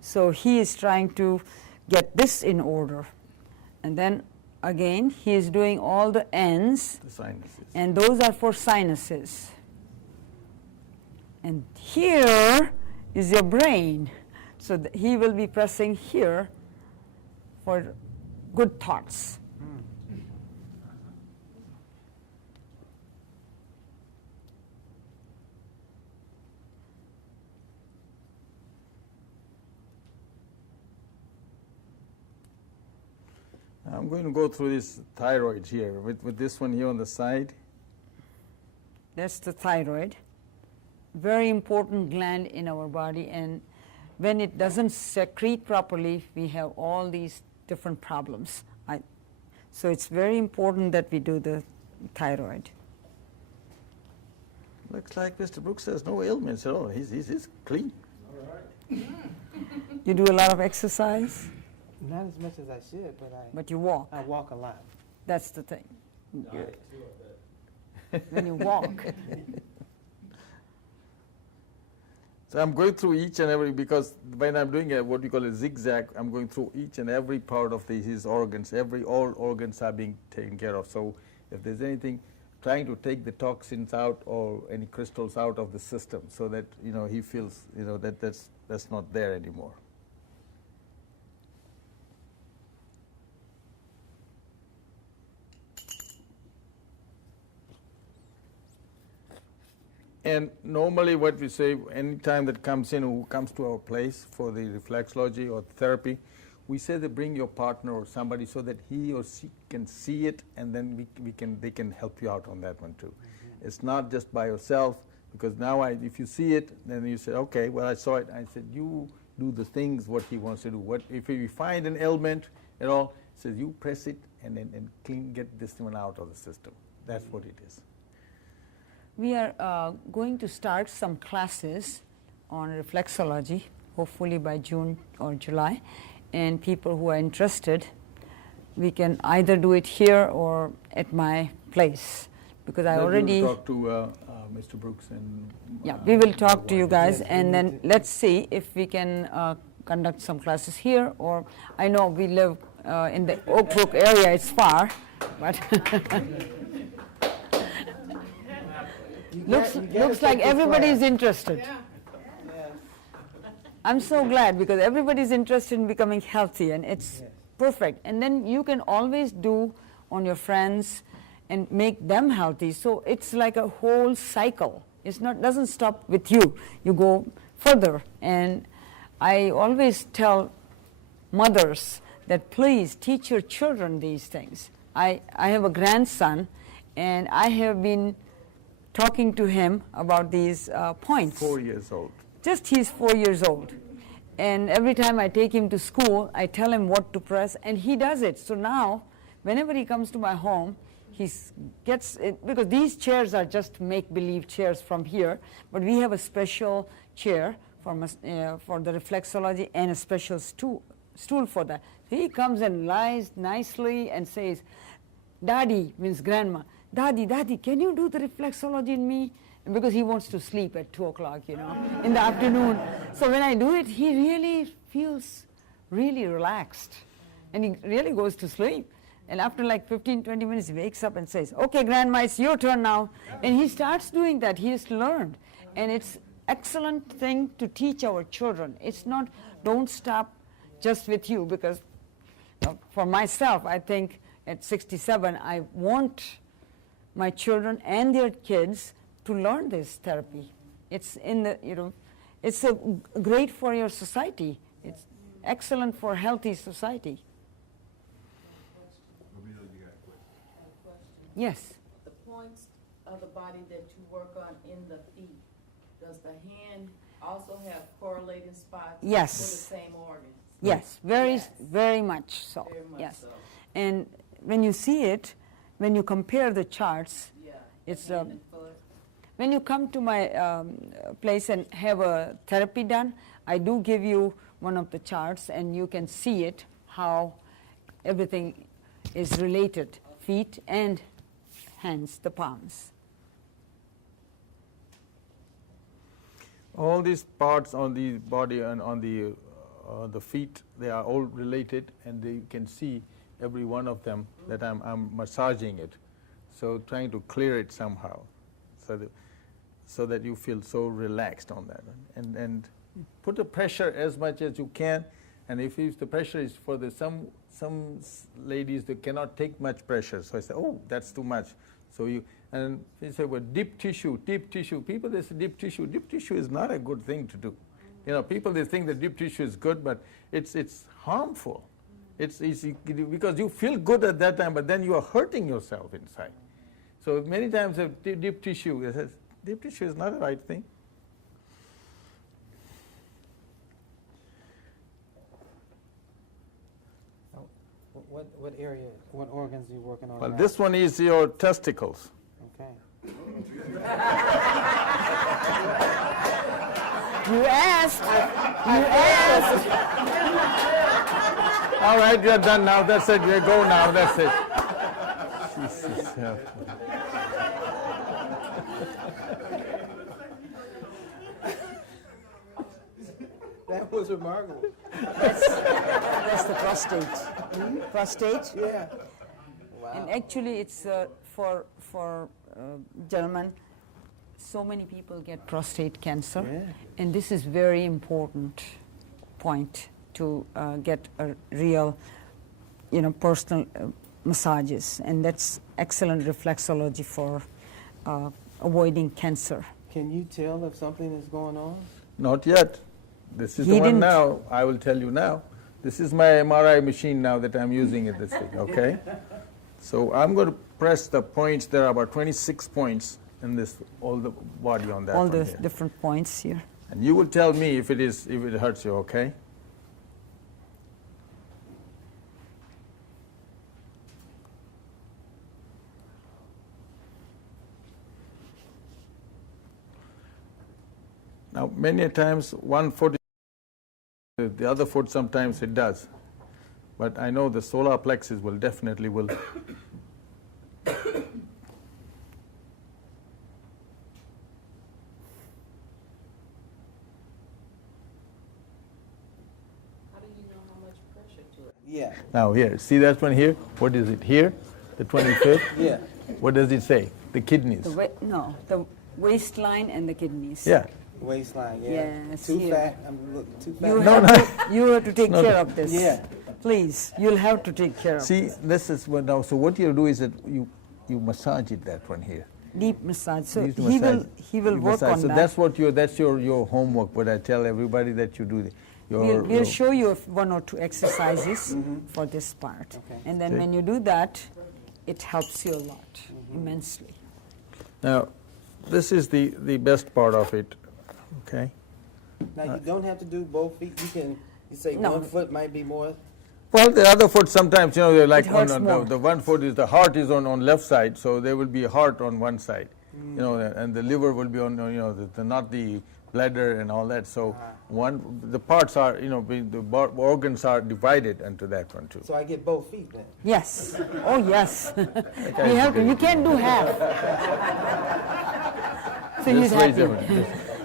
So he is trying to get this in order. And then again, he is doing all the ends. The sinuses. And those are for sinuses. And here is your brain. So he will be pressing here for good thoughts. I'm going to go through this thyroid here with this one here on the side. That's the thyroid. Very important gland in our body, and when it doesn't secrete properly, we have all these different problems. So it's very important that we do the thyroid. Looks like Mr. Brooks has no ailments at all. He's clean. You do a lot of exercise, Not as much as I should, but you walk. I walk a lot. That's the thing. When you walk. So I'm going through each and every, because when I'm doing what we call a zigzag, I'm going through each and every part of his organs. All organs are being taken care of. So if there's anything, trying to take the toxins out or any crystals out of the system, so that he feels that that's not there anymore. And normally what we say, any time that comes in, who comes to our place for the reflexology or therapy, we say that bring your partner or somebody so that he or she can see it, and then they can help you out on that one too. It's not just by yourself, because now if you see it, then you say, okay, well, I saw it. I said, you do the things what he wants to do. If you find an ailment at all, he says, you press it and get this one out of the system. That's what it is. We are going to start some classes on reflexology, hopefully by June or July. And people who are interested, we can either do it here or at my place. Because I already talk to Mr. Brooks and we will talk to you guys, and then let's see if we can conduct some classes here. Or I know we live in the Oak Brook area; it's far, but looks like everybody is interested. I'm so glad, because everybody's interested in becoming healthy, and it's perfect. And then you can always do on your friends and make them healthy. So it's like a whole cycle. It's not doesn't stop with you. You go further. And I always tell mothers that please teach your children these things. I have a grandson, and I have been talking to him about these points. 4 years old. He's 4 years old. And every time I take him to school, I tell him what to press, and he does it. So now, whenever he comes to my home, he gets it, because these chairs are just make-believe chairs from here, but we have a special chair for the reflexology and a special stool for that. He comes and lies nicely and says, Daddy, means grandma, Daddy, can you do the reflexology in me? And because he wants to sleep at 2 o'clock, in the afternoon. So when I do it, he really feels really relaxed. And he really goes to sleep. And after like 15, 20 minutes, he wakes up and says, okay, grandma, it's your turn now. And he starts doing that. He has learned. And it's excellent thing to teach our children. It's not, don't stop just with you, because for myself, I think at 67, I want my children and their kids to learn this therapy. It's in the, it's great for your society. It's excellent for healthy society. Yes. The points of the body that you work on in the feet, does the hand also have correlating spots Yes. for the same organs? Yes, Yes. very much so. Very much Yes. so. And when you see it, when you compare the charts, Yeah. it's hand and foot. when you come to my place and have a therapy done, I do give you one of the charts, and you can see it, how everything is related, feet and hands, the palms. All these parts on the body and on the feet, they are all related, and you can see every one of them that I'm massaging it. So trying to clear it somehow, so that you feel so relaxed on that. And put the pressure as much as you can. And if the pressure is for some ladies, they cannot take much pressure. So I say, oh, that's too much. So and they say, well, deep tissue. People, they say deep tissue. Deep tissue is not a good thing to do. People, they think that deep tissue is good, but it's harmful. It's easy, because you feel good at that time, but then you are hurting yourself inside. So many times deep tissue, it says, deep tissue is not the right thing. What area, what organs are you working on Well, now? this one is your testicles. Okay. You asked. You asked. All right, you're done now. That's it. You go now. That's it. Jesus, yeah. That was remarkable. That's the prostate. Prostate. Yeah. Wow. And actually, it's for gentlemen. So many people get prostate cancer, Yeah. and this is very important point to get a real, personal massages, and that's excellent reflexology for avoiding cancer. Can you tell if something is going on? Not yet. This is He the one didn't. now. I will tell you now. This is my MRI machine now that I'm using at this thing, okay? So I'm going to press the points. There are about 26 points in this, all the body on that All one the here. different points here. And you will tell me if it hurts you, okay? Now, many a times one foot, the other foot sometimes it does. But I know the solar plexus will definitely will. How do you know how much pressure to it? Yeah. Now here, see that one here? What is it here? The 25th? Yeah. What does it say? The kidneys. The waistline and the kidneys. Yeah. Waistline, yeah. Yes, Too here. fat. I'm too fat. You have to take No, care no. of this. Yeah. Please, you'll have to take care of See, this. this is what now. So what you do is that you massage it, that one here. Deep massage. So Use the he massage. will You work massage. on so that. that's your homework. What I tell everybody that you do. We'll show you one or two exercises for this part. Okay. And then Okay. when you do that, it helps you a lot, immensely. Now, this is the best part of it. Okay. Now, you don't have to do both feet. You say No. one foot might be more Well, the other foot sometimes, they're like hurts on more. the one foot is the heart is on left side, so there will be a heart on one side, and the liver will be on, not the bladder and all that. So the parts are, the organs are divided into that one too. So I get both feet then? Yes. Oh, yes. You can't do half. So he's Just raise happy. your foot. He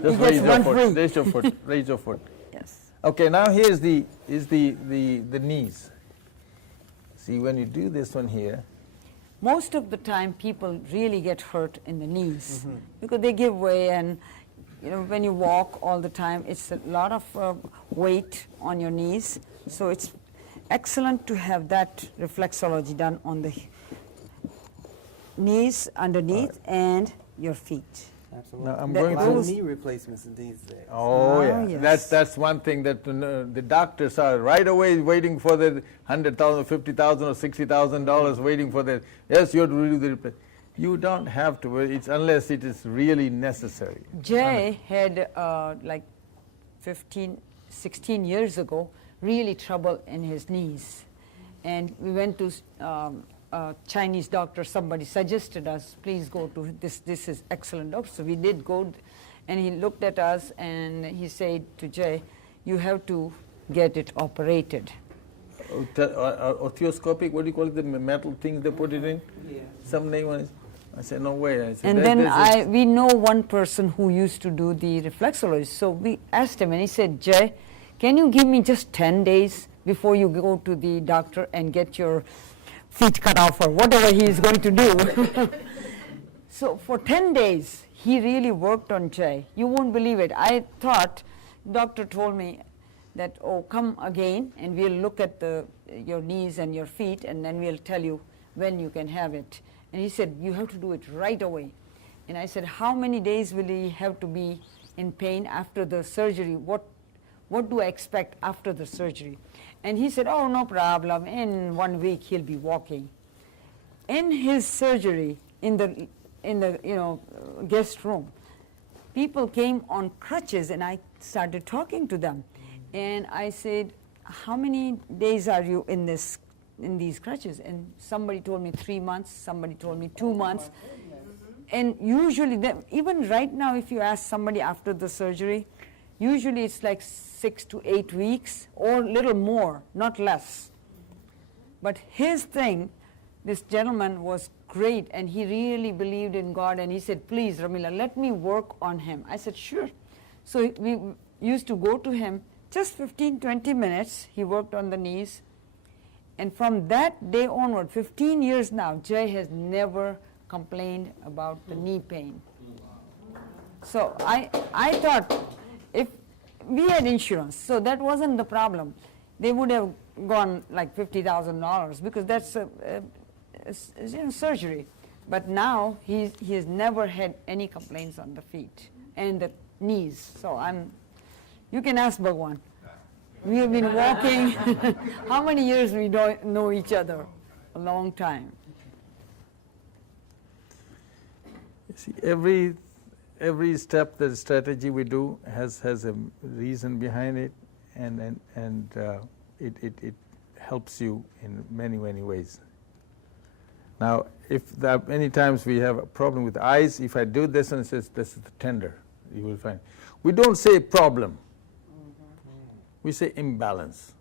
Just gets raise your one foot. free. Raise your foot. Raise your foot. Yes. Okay, now here's the knees. See, when you do this one here, Most of the time, people really get hurt in the knees because they give way, and when you walk all the time, it's a lot of weight on your knees. So it's excellent to have that reflexology done on the knees, underneath, and your feet. Absolutely. Now, I'm That going A lot of those- knee replacements these days. oh yeah, yes. that's one thing that the doctors are right away waiting for the $100,000, $50,000, or $60,000 waiting for that. Yes, you have to do the replace. You don't have to. It's unless it is really necessary. Jay had like 15, 16 years ago, really trouble in his knees. And we went to a Chinese doctor, somebody suggested us, please go to this is excellent doctor. So we did go, and he looked at us and he said to Jay, you have to get it operated. Orthoscopic, what do you call it, the metal things they put it in? Yeah. Some name on it. I said, no way. I said, And that- then that's it. we know one person who used to do the reflexology. So we asked him, and he said, Jay, can you give me just 10 days before you go to the doctor and get your feet cut off or whatever he is going to do? So for 10 days, he really worked on Jay. You won't believe it. I thought, doctor told me that, oh, come again, and we'll look at your knees and your feet, and then we'll tell you when you can have it. And he said, you have to do it right away. And I said, how many days will he have to be in pain after the surgery? What do I expect after the surgery? And he said, oh, no problem. In 1 week, he'll be walking. In his surgery, in the guest room, people came on crutches, and I started talking to them. And I said, how many days are you in these crutches? And somebody told me 3 months, somebody told me 2 months. And usually, even right now, if you ask somebody after the surgery, usually it's like 6 to 8 weeks or a little more, not less. But his thing, this gentleman was great, and he really believed in God, and he said, please, Ramila, let me work on him. I said, sure. So we used to go to him just 15, 20 minutes. He worked on the knees. And from that day onward, 15 years now, Jay has never complained about the knee pain. So I thought, if we had insurance, so that wasn't the problem. They would have gone like $50,000 because that's surgery. But now he has never had any complaints on the feet and the knees. So you can ask Bhagwan. We have been walking. How many years we don't know each other? A long time. You see, every step, the strategy we do has a reason behind it, and it helps you in many ways. Now, if many times we have a problem with eyes, if I do this and it says this is the tender, you will find. We don't say problem. We say imbalance.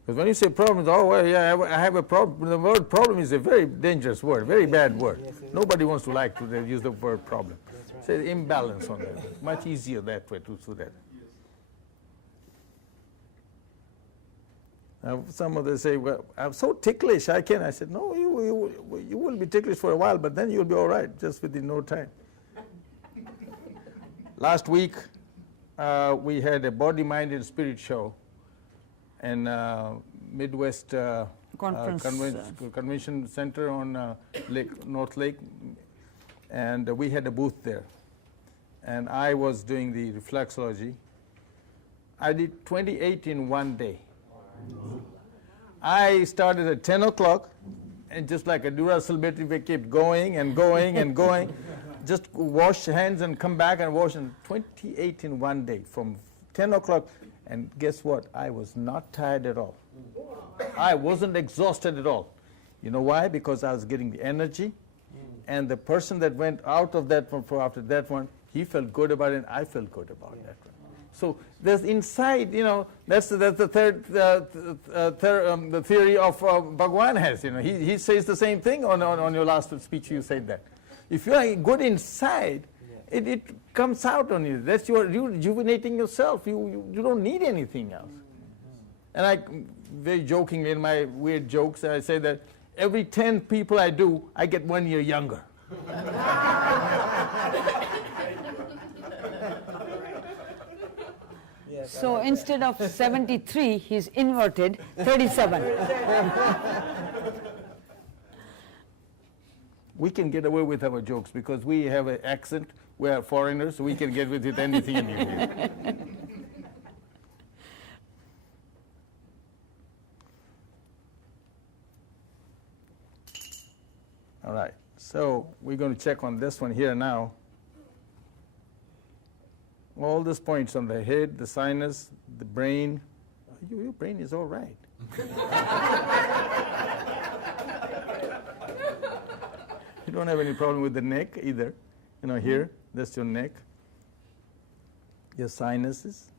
Because when you say problem, oh, well, yeah, I have a problem. The word problem is a very dangerous word, very bad word. Nobody wants to like to use the word problem. Say imbalance on that. Much easier that way to do that. Now, some of them say, well, I'm so ticklish, I can. I said, no, you will be ticklish for a while, but then you'll be all right, just within no time. Last week, we had a body, mind, and spirit show in Midwest Convention Center on North Lake, and we had a booth there. And I was doing the reflexology. I did 28 in one day. I started at 10 o'clock, and just like a Duracell battery, we kept going and going and going. Just wash hands and come back and wash, and 28 in one day from 10 o'clock. And guess what? I was not tired at all. I wasn't exhausted at all. You know why? Because I was getting the energy, and the person that went out of that one for after that one, he felt good about it, and I felt good about that one. So there's inside, that's the third the theory of Bhagwan has. He says the same thing on your last speech. You said that if you are good inside, it comes out on you. That's you're rejuvenating yourself. You don't need anything else. And I very jokingly in my weird jokes, I say that every 10 people I do, I get 1 year younger. So instead of 73, he's inverted, 37. We can get away with our jokes because we have an accent. We are foreigners, so we can get with it anything in here. All right, so we're going to check on this one here now. All these points on the head, the sinus, the brain. Your brain is all right. You don't have any problem with the neck either. Here, that's your neck. Your sinuses.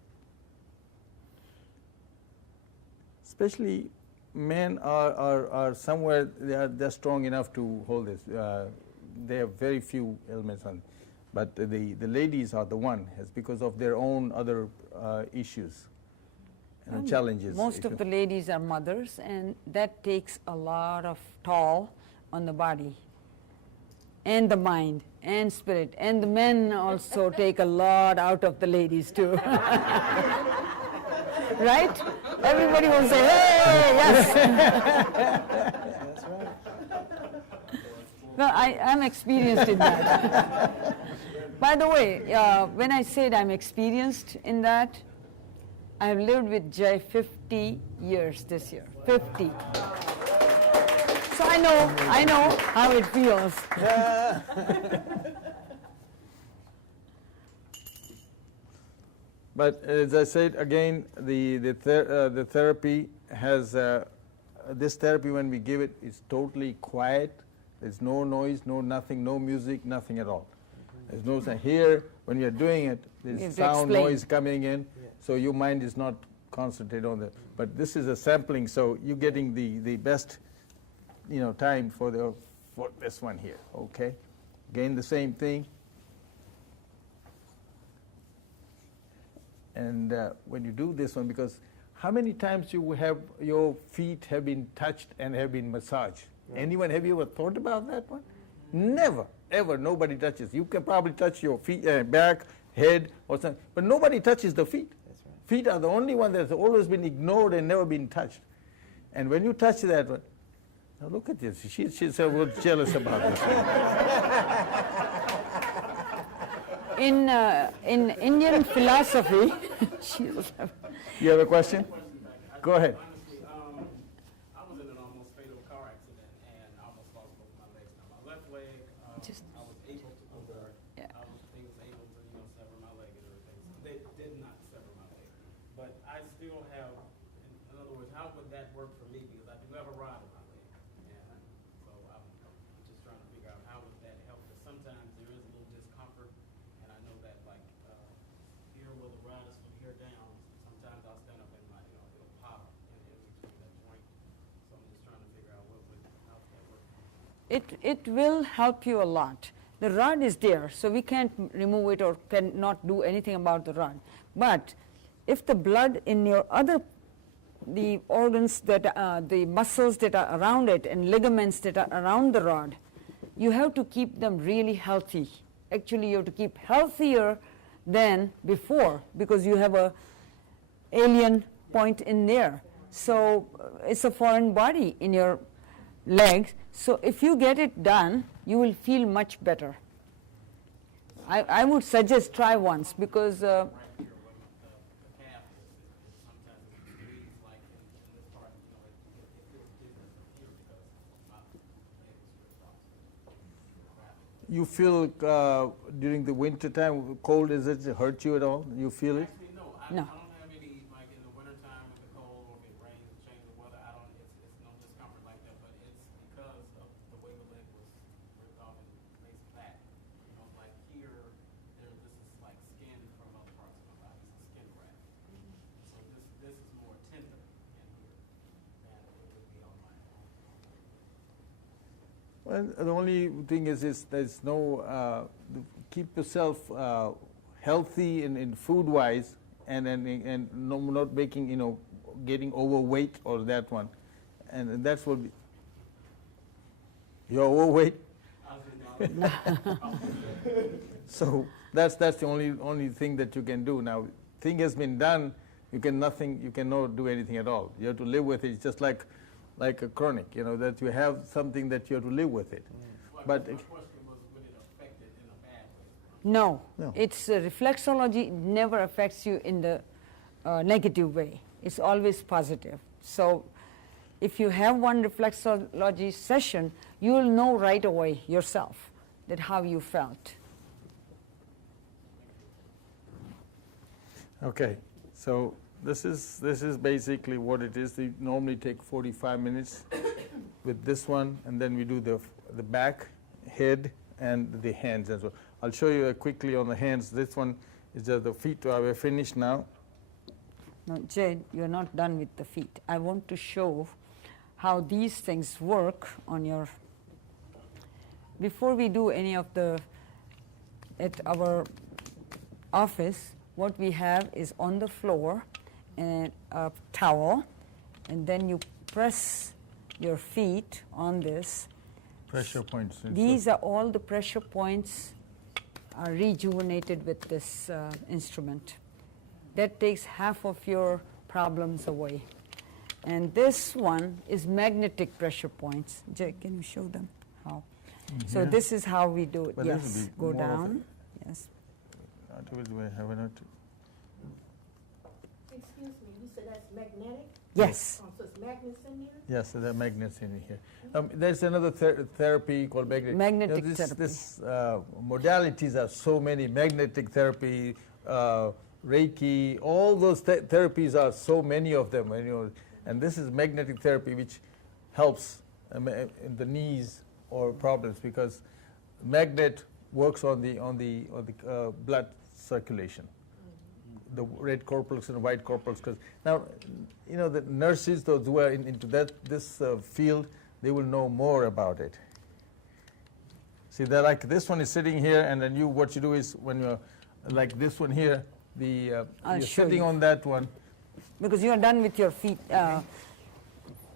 Especially men are somewhere, they're strong enough to hold this. They have very few ailments on. But the ladies are the one, it's because of their own other issues and challenges. Most of the ladies are mothers, and that takes a lot of toll on the body and the mind and spirit. And the men also take a lot out of the ladies too. Right? Everybody will say, hey, yes. That's right. Well, I'm experienced in that. By the way, when I said I'm experienced in that, I've lived with Jay 50 years this year. 50. So I know how it feels. But as I said again, the therapy has this therapy when we give it is totally quiet. There's no noise, no nothing, no music, nothing at all. There's no sound. Here, when you're doing it, there's sound, noise coming in, so your mind is not concentrated on that. But this is a sampling, so you're getting the best, time for this one here. Okay, again the same thing. And when you do this one, because how many times your feet have been touched and have been massaged? Yeah. Anyone, have you ever thought about that one? Never, ever, nobody touches. You can probably touch your feet, back, head, or something, but nobody touches the feet. That's right. Feet are the only one that's always been ignored and never been touched. And when you touch that one, now look at this. She's a little jealous about this one. In Indian philosophy, you have a question? Go ahead. Honestly, I was in an almost fatal car accident and I almost lost both my legs. Now my left leg, I was able to sever my leg and everything. So they did not sever my leg, but I still have. In other words, how would that work for me? Because I do have a rod in my leg, and so I'm just trying to figure out how would that help. Because sometimes there is a little discomfort. And I know that, like, here where the rod is from here down, sometimes I'll stand up and it'll pop in between that joint. So I'm just trying to figure out how that works. it will help you a lot. The rod is there, so we can't remove it or cannot do anything about the rod. But if the blood in your the organs the muscles that are around it and ligaments that are around the rod, you have to keep them really healthy. Actually, you have to keep healthier than before because you have a alien point in there. So it's a foreign body in your legs. So if you get it done, you will feel much better. I would suggest try once because Right here, where the calf is sometimes it bleeds like in this part, it feels different from here because my leg is ripped off. You feel during the winter time, cold, does it hurt you at all? You feel it? Actually, no. I No. don't have any, like in the wintertime with the cold or if it rains or change the weather, I don't Well, the only thing is there's no, keep yourself healthy in food-wise and not making, getting overweight or that one. And that's what, you're overweight? So that's the only thing that you can do. Now, thing has been done, you cannot do anything at all. You have to live with it. It's just like a chronic, that you have something that you have to live with it. But My question was, would it affect it in a bad way? No, No. it's reflexology never affects you in the negative way. It's always positive. So if you have one reflexology session, you will know right away yourself that how you felt. okay, so this is basically what it is. They normally take 45 minutes with this one, and then we do the back, head, and the hands as well. I'll show you quickly on the hands. This one is just the feet. We're finished now. No, Jade, you're not done with the feet. I want to show how these things work on your... Before we do any of at our office, what we have is on the floor and a towel, and then you press your feet on this. Pressure points. These are all the pressure points are rejuvenated with this instrument. That takes half of your problems away. And this one is magnetic pressure points. Jay, can you show them how? So here? this is how we do it. But this Yes, will go be more of down. Yes. Excuse me, you said that's magnetic? Yes. Oh, so it's magnets in there? Yes, there are magnets in here. There's another therapy called magnetic. Magnetic therapy. This modalities are so many. Magnetic therapy, Reiki, all those therapies are so many of them. And this is magnetic therapy, which helps in the knees or problems, because magnet works on the blood circulation. The red corpuscles and white corpuscles. Now, the nurses, those who are into this field, they will know more about it. See, they're like, this one is sitting here, and then what you do is, when you're like this one here, you're show sitting you. on that one. Because you are done with your feet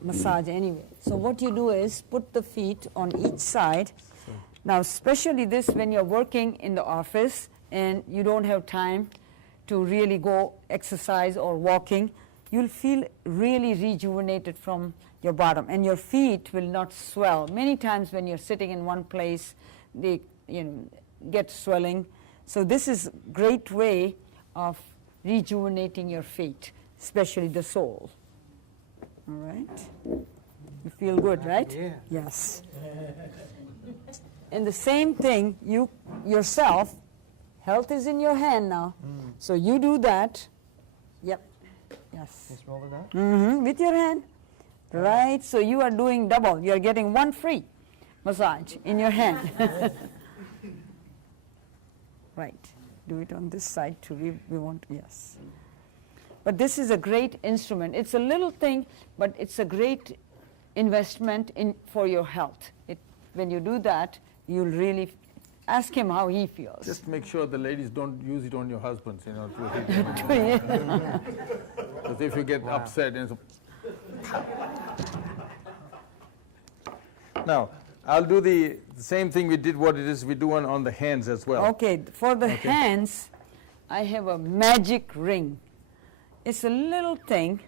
massage anyway. So what you do is put the feet on each side. Now, especially this when you're working in the office and you don't have time to really go exercise or walking, you'll feel really rejuvenated from your bottom, and your feet will not swell. Many times when you're sitting in one place, they get swelling. So this is a great way of rejuvenating your feet, especially the sole. All right? You feel good, right? Yeah. Yes. And the same thing, you yourself, health is in your hand now. So you do that. Yep. Yes. Just roll it out. With your hand. Right. So you are doing double. You are getting one free massage in your hand. Right. Do it on this side too. We want, yes. But this is a great instrument. It's a little thing, but it's a great investment for your health. When you do that, you'll really ask him how he feels. Just make sure the ladies don't use it on your husbands, because if you get upset. Now, I'll do the same thing we did, we do on the hands as well. Okay, for the hands, I have a magic ring. It's a little thing,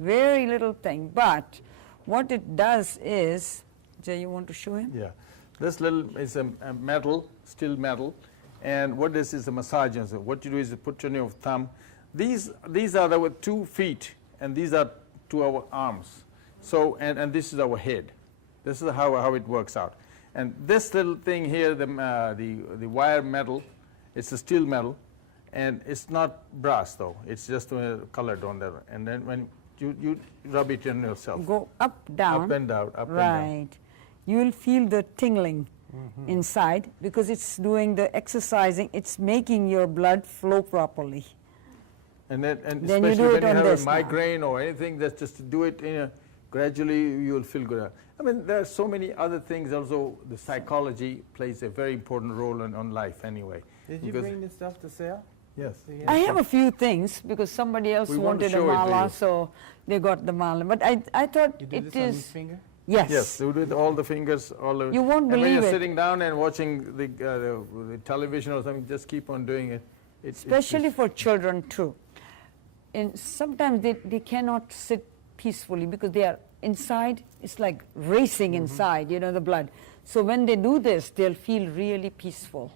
very little thing, but what it does is, Jay, you want to show him? Yeah, this little is a metal, still metal, and what this is a massager. So what you do is you put on your thumb. These are our 2 feet, and these are 2 our arms. So and this is our head. This is how it works out. And this little thing here, the wire metal, it's a steel metal, and it's not brass though. It's just colored on there. And then when you rub it on yourself. Go up, down. Up and down, up and down. Right. You will feel the tingling inside because it's doing the exercising. It's making your blood flow properly. And Then especially you do when it you on have this a now. migraine or anything, just do it gradually, you will feel good. I mean, there are so many other things also. The psychology plays a very important role on life anyway. Did you Because- bring this stuff to sell? Yes. Do you I have a few things because somebody else We want to wanted a show it to mala, you. so they got the mala. But I thought You do it this on each is, finger? yes. Yes, they do it all the fingers, all the. You won't and when believe you're it. sitting down and watching the television or something, just keep on doing it. Especially for children too. And sometimes they cannot sit peacefully because they are inside, it's like racing inside, you know, the blood. So when they do this, they'll feel really peaceful.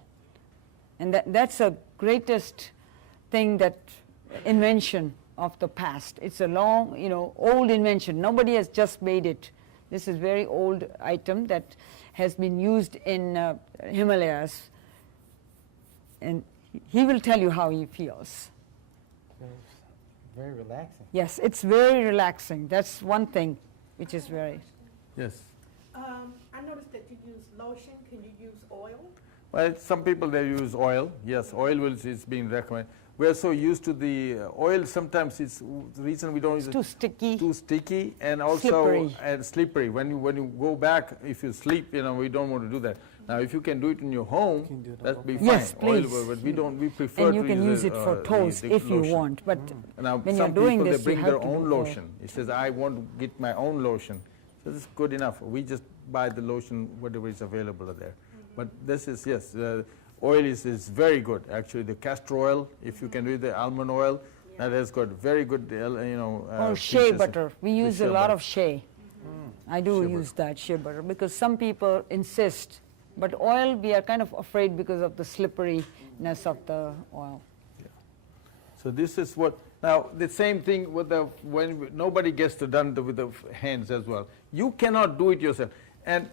And that's the greatest thing, that invention of the past. It's a long, you know, old invention. Nobody has just made it. This is very old item that has been used in Himalayas. And he will tell you how he feels. It's very relaxing. Yes, it's very relaxing. That's one thing which is very... Yes. I noticed that you use lotion. Can you use oil? Well, some people they use oil. Yes, oil is being recommended. We are so used to the oil. Sometimes it's the reason we don't use It's it. too sticky. Too sticky and also Slippery. and slippery. When you go back, if you sleep, you know, we don't want to do that. Now, if you can do it in your home, can do it that'd be fine. Yes, Oil, please. but we don't. We prefer And to you can use it for toes the if you lotion. want. But Now, when some you're doing people this, they bring you their have to own do oil. lotion. It says, I want to get my own lotion. So this is good enough. We just buy the lotion, whatever is available there. But this is, yes, oil is very good. Actually, the castor oil, if you can do the almond oil, that has got very good, you know. Or shea features. butter. We The use shea a lot butter. of shea. I do Shea use that shea butter because some people insist. But oil, we are kind of afraid because of the slipperiness of the oil. So this is what, now the same thing with the, when nobody gets to done with the hands as well. You cannot do it yourself. And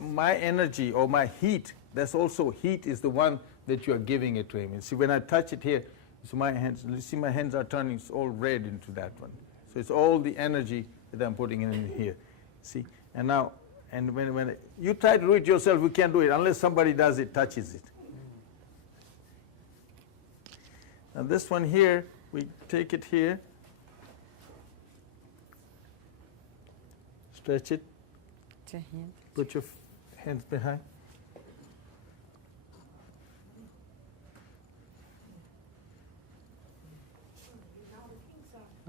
my energy or my heat, that's also heat is the one that you are giving it to him. And see, when I touch it here, so my hands, you see my hands are turning all red into that one. So it's all the energy that I'm putting in here. See, and now, and when you try to do it yourself, you can't do it unless somebody does it, touches it. Now this one here, we take it here, stretch it, put your hands behind.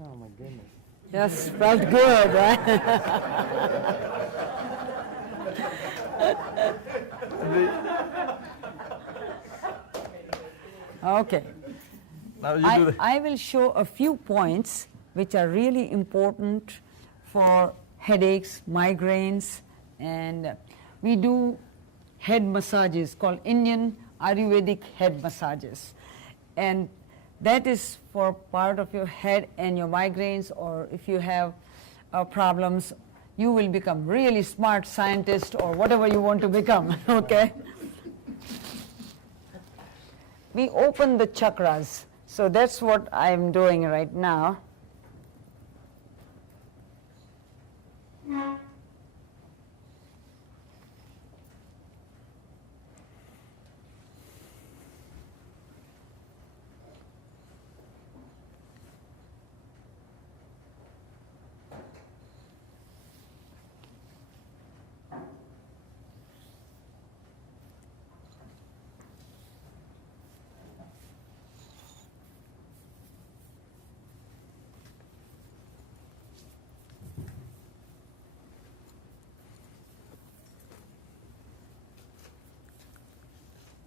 Oh my goodness. Yes, felt good, right? Okay. Now you do the, I will show a few points which are really important for headaches, migraines, and we do head massages called Indian Ayurvedic head massages. And that is for part of your head and your migraines, or if you have problems, you will become really smart scientist or whatever you want to become, okay? We open the chakras. So that's what I'm doing right now.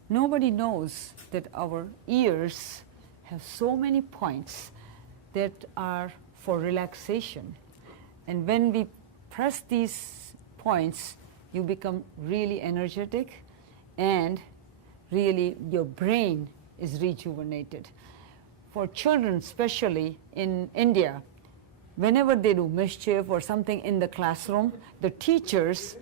Nobody knows that our ears have so many points that are for relaxation. And when we press these points, you become really energetic and really your brain is rejuvenated. For children, especially in India, whenever they do mischief or something in the classroom, the teachers,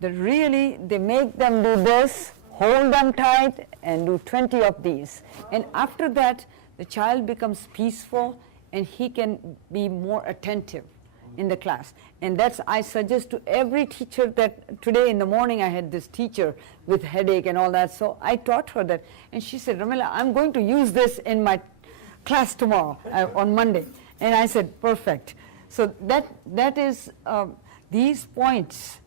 they make them do this, hold them tight, and do 20 of these. And after that, the child becomes peaceful and he can be more attentive in the class. And that's, I suggest to every teacher that today in the morning I had this teacher with headache and all that, so I taught her that. And she said, Ramila, I'm going to use this in my class tomorrow, on Monday. And I said, perfect. So that is These points,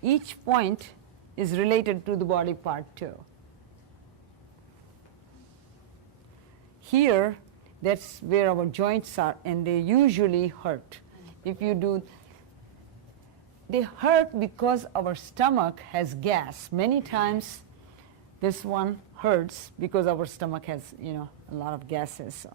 each point is related to the body part too. Here, that's where our joints are, and they usually hurt. If you do, they hurt because our stomach has gas. Many times, this one hurts because our stomach has, a lot of gases. So.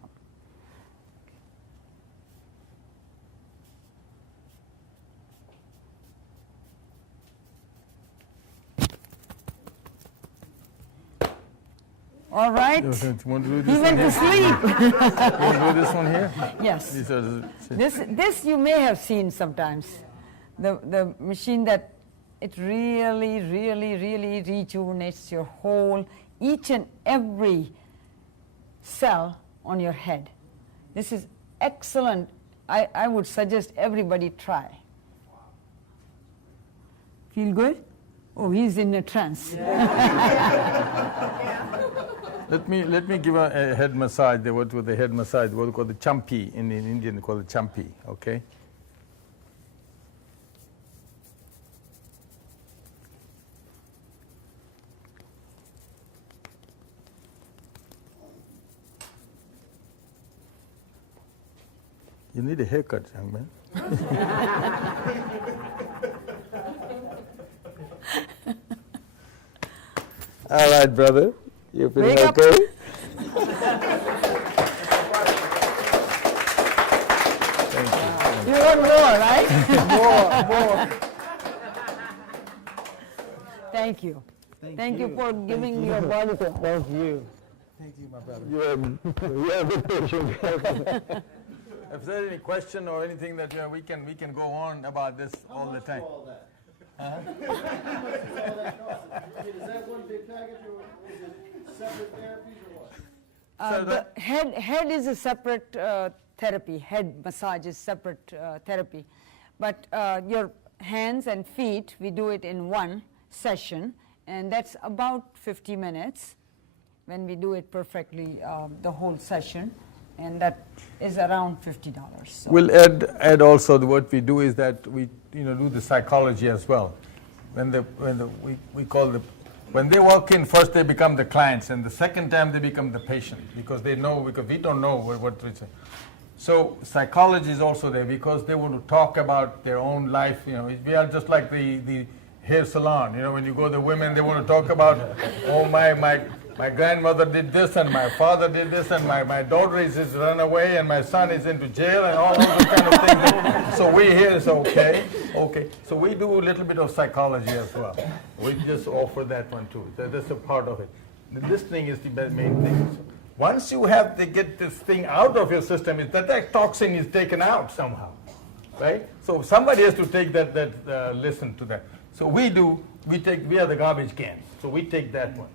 All right. You want to do He this went one to here? sleep. You want to do this one here? Yes. These are the- This you may have seen sometimes. The machine that it really, really, really rejuvenates your whole, each and every cell on your head. This is excellent. I would suggest everybody try. Feel good? Oh, he's in a trance. Let me give a head massage. They what with the head massage, what we call the champi in Indian, they call it champi. Okay. You need a haircut, young man. All right, brother. You feeling Wake up. okay? You want more, right? More. Thank you. Thank you for giving me your body to. Thank you, my brother. You are a good patient. If there's any question or anything that we can go on about this all the time. All that? How much does all that cost? I mean, is that one big package or is it separate therapies or what? So The head is a separate therapy. Head massage is separate therapy. But your hands and feet, we do it in one session, and that's about 50 minutes when we do it perfectly, the whole session, and that is around $50. So. We'll add also what we do is that we do the psychology as well. When they walk in, first they become the clients, and the second time they become the patient because they know, because we don't know what we say. So psychology is also there because they want to talk about their own life. We are just like the hair salon. When you go to women, they want to talk about, oh my grandmother did this, and my father did this, and my daughter is run away, and my son is into jail, and all those kind of things. So we here is okay. So we do a little bit of psychology as well. We just offer that one too. That's a part of it. This thing is the main thing. So once you have to get this thing out of your system, is that toxin is taken out somehow, right? So somebody has to take that listen to that. So we are the garbage can. So we take that one.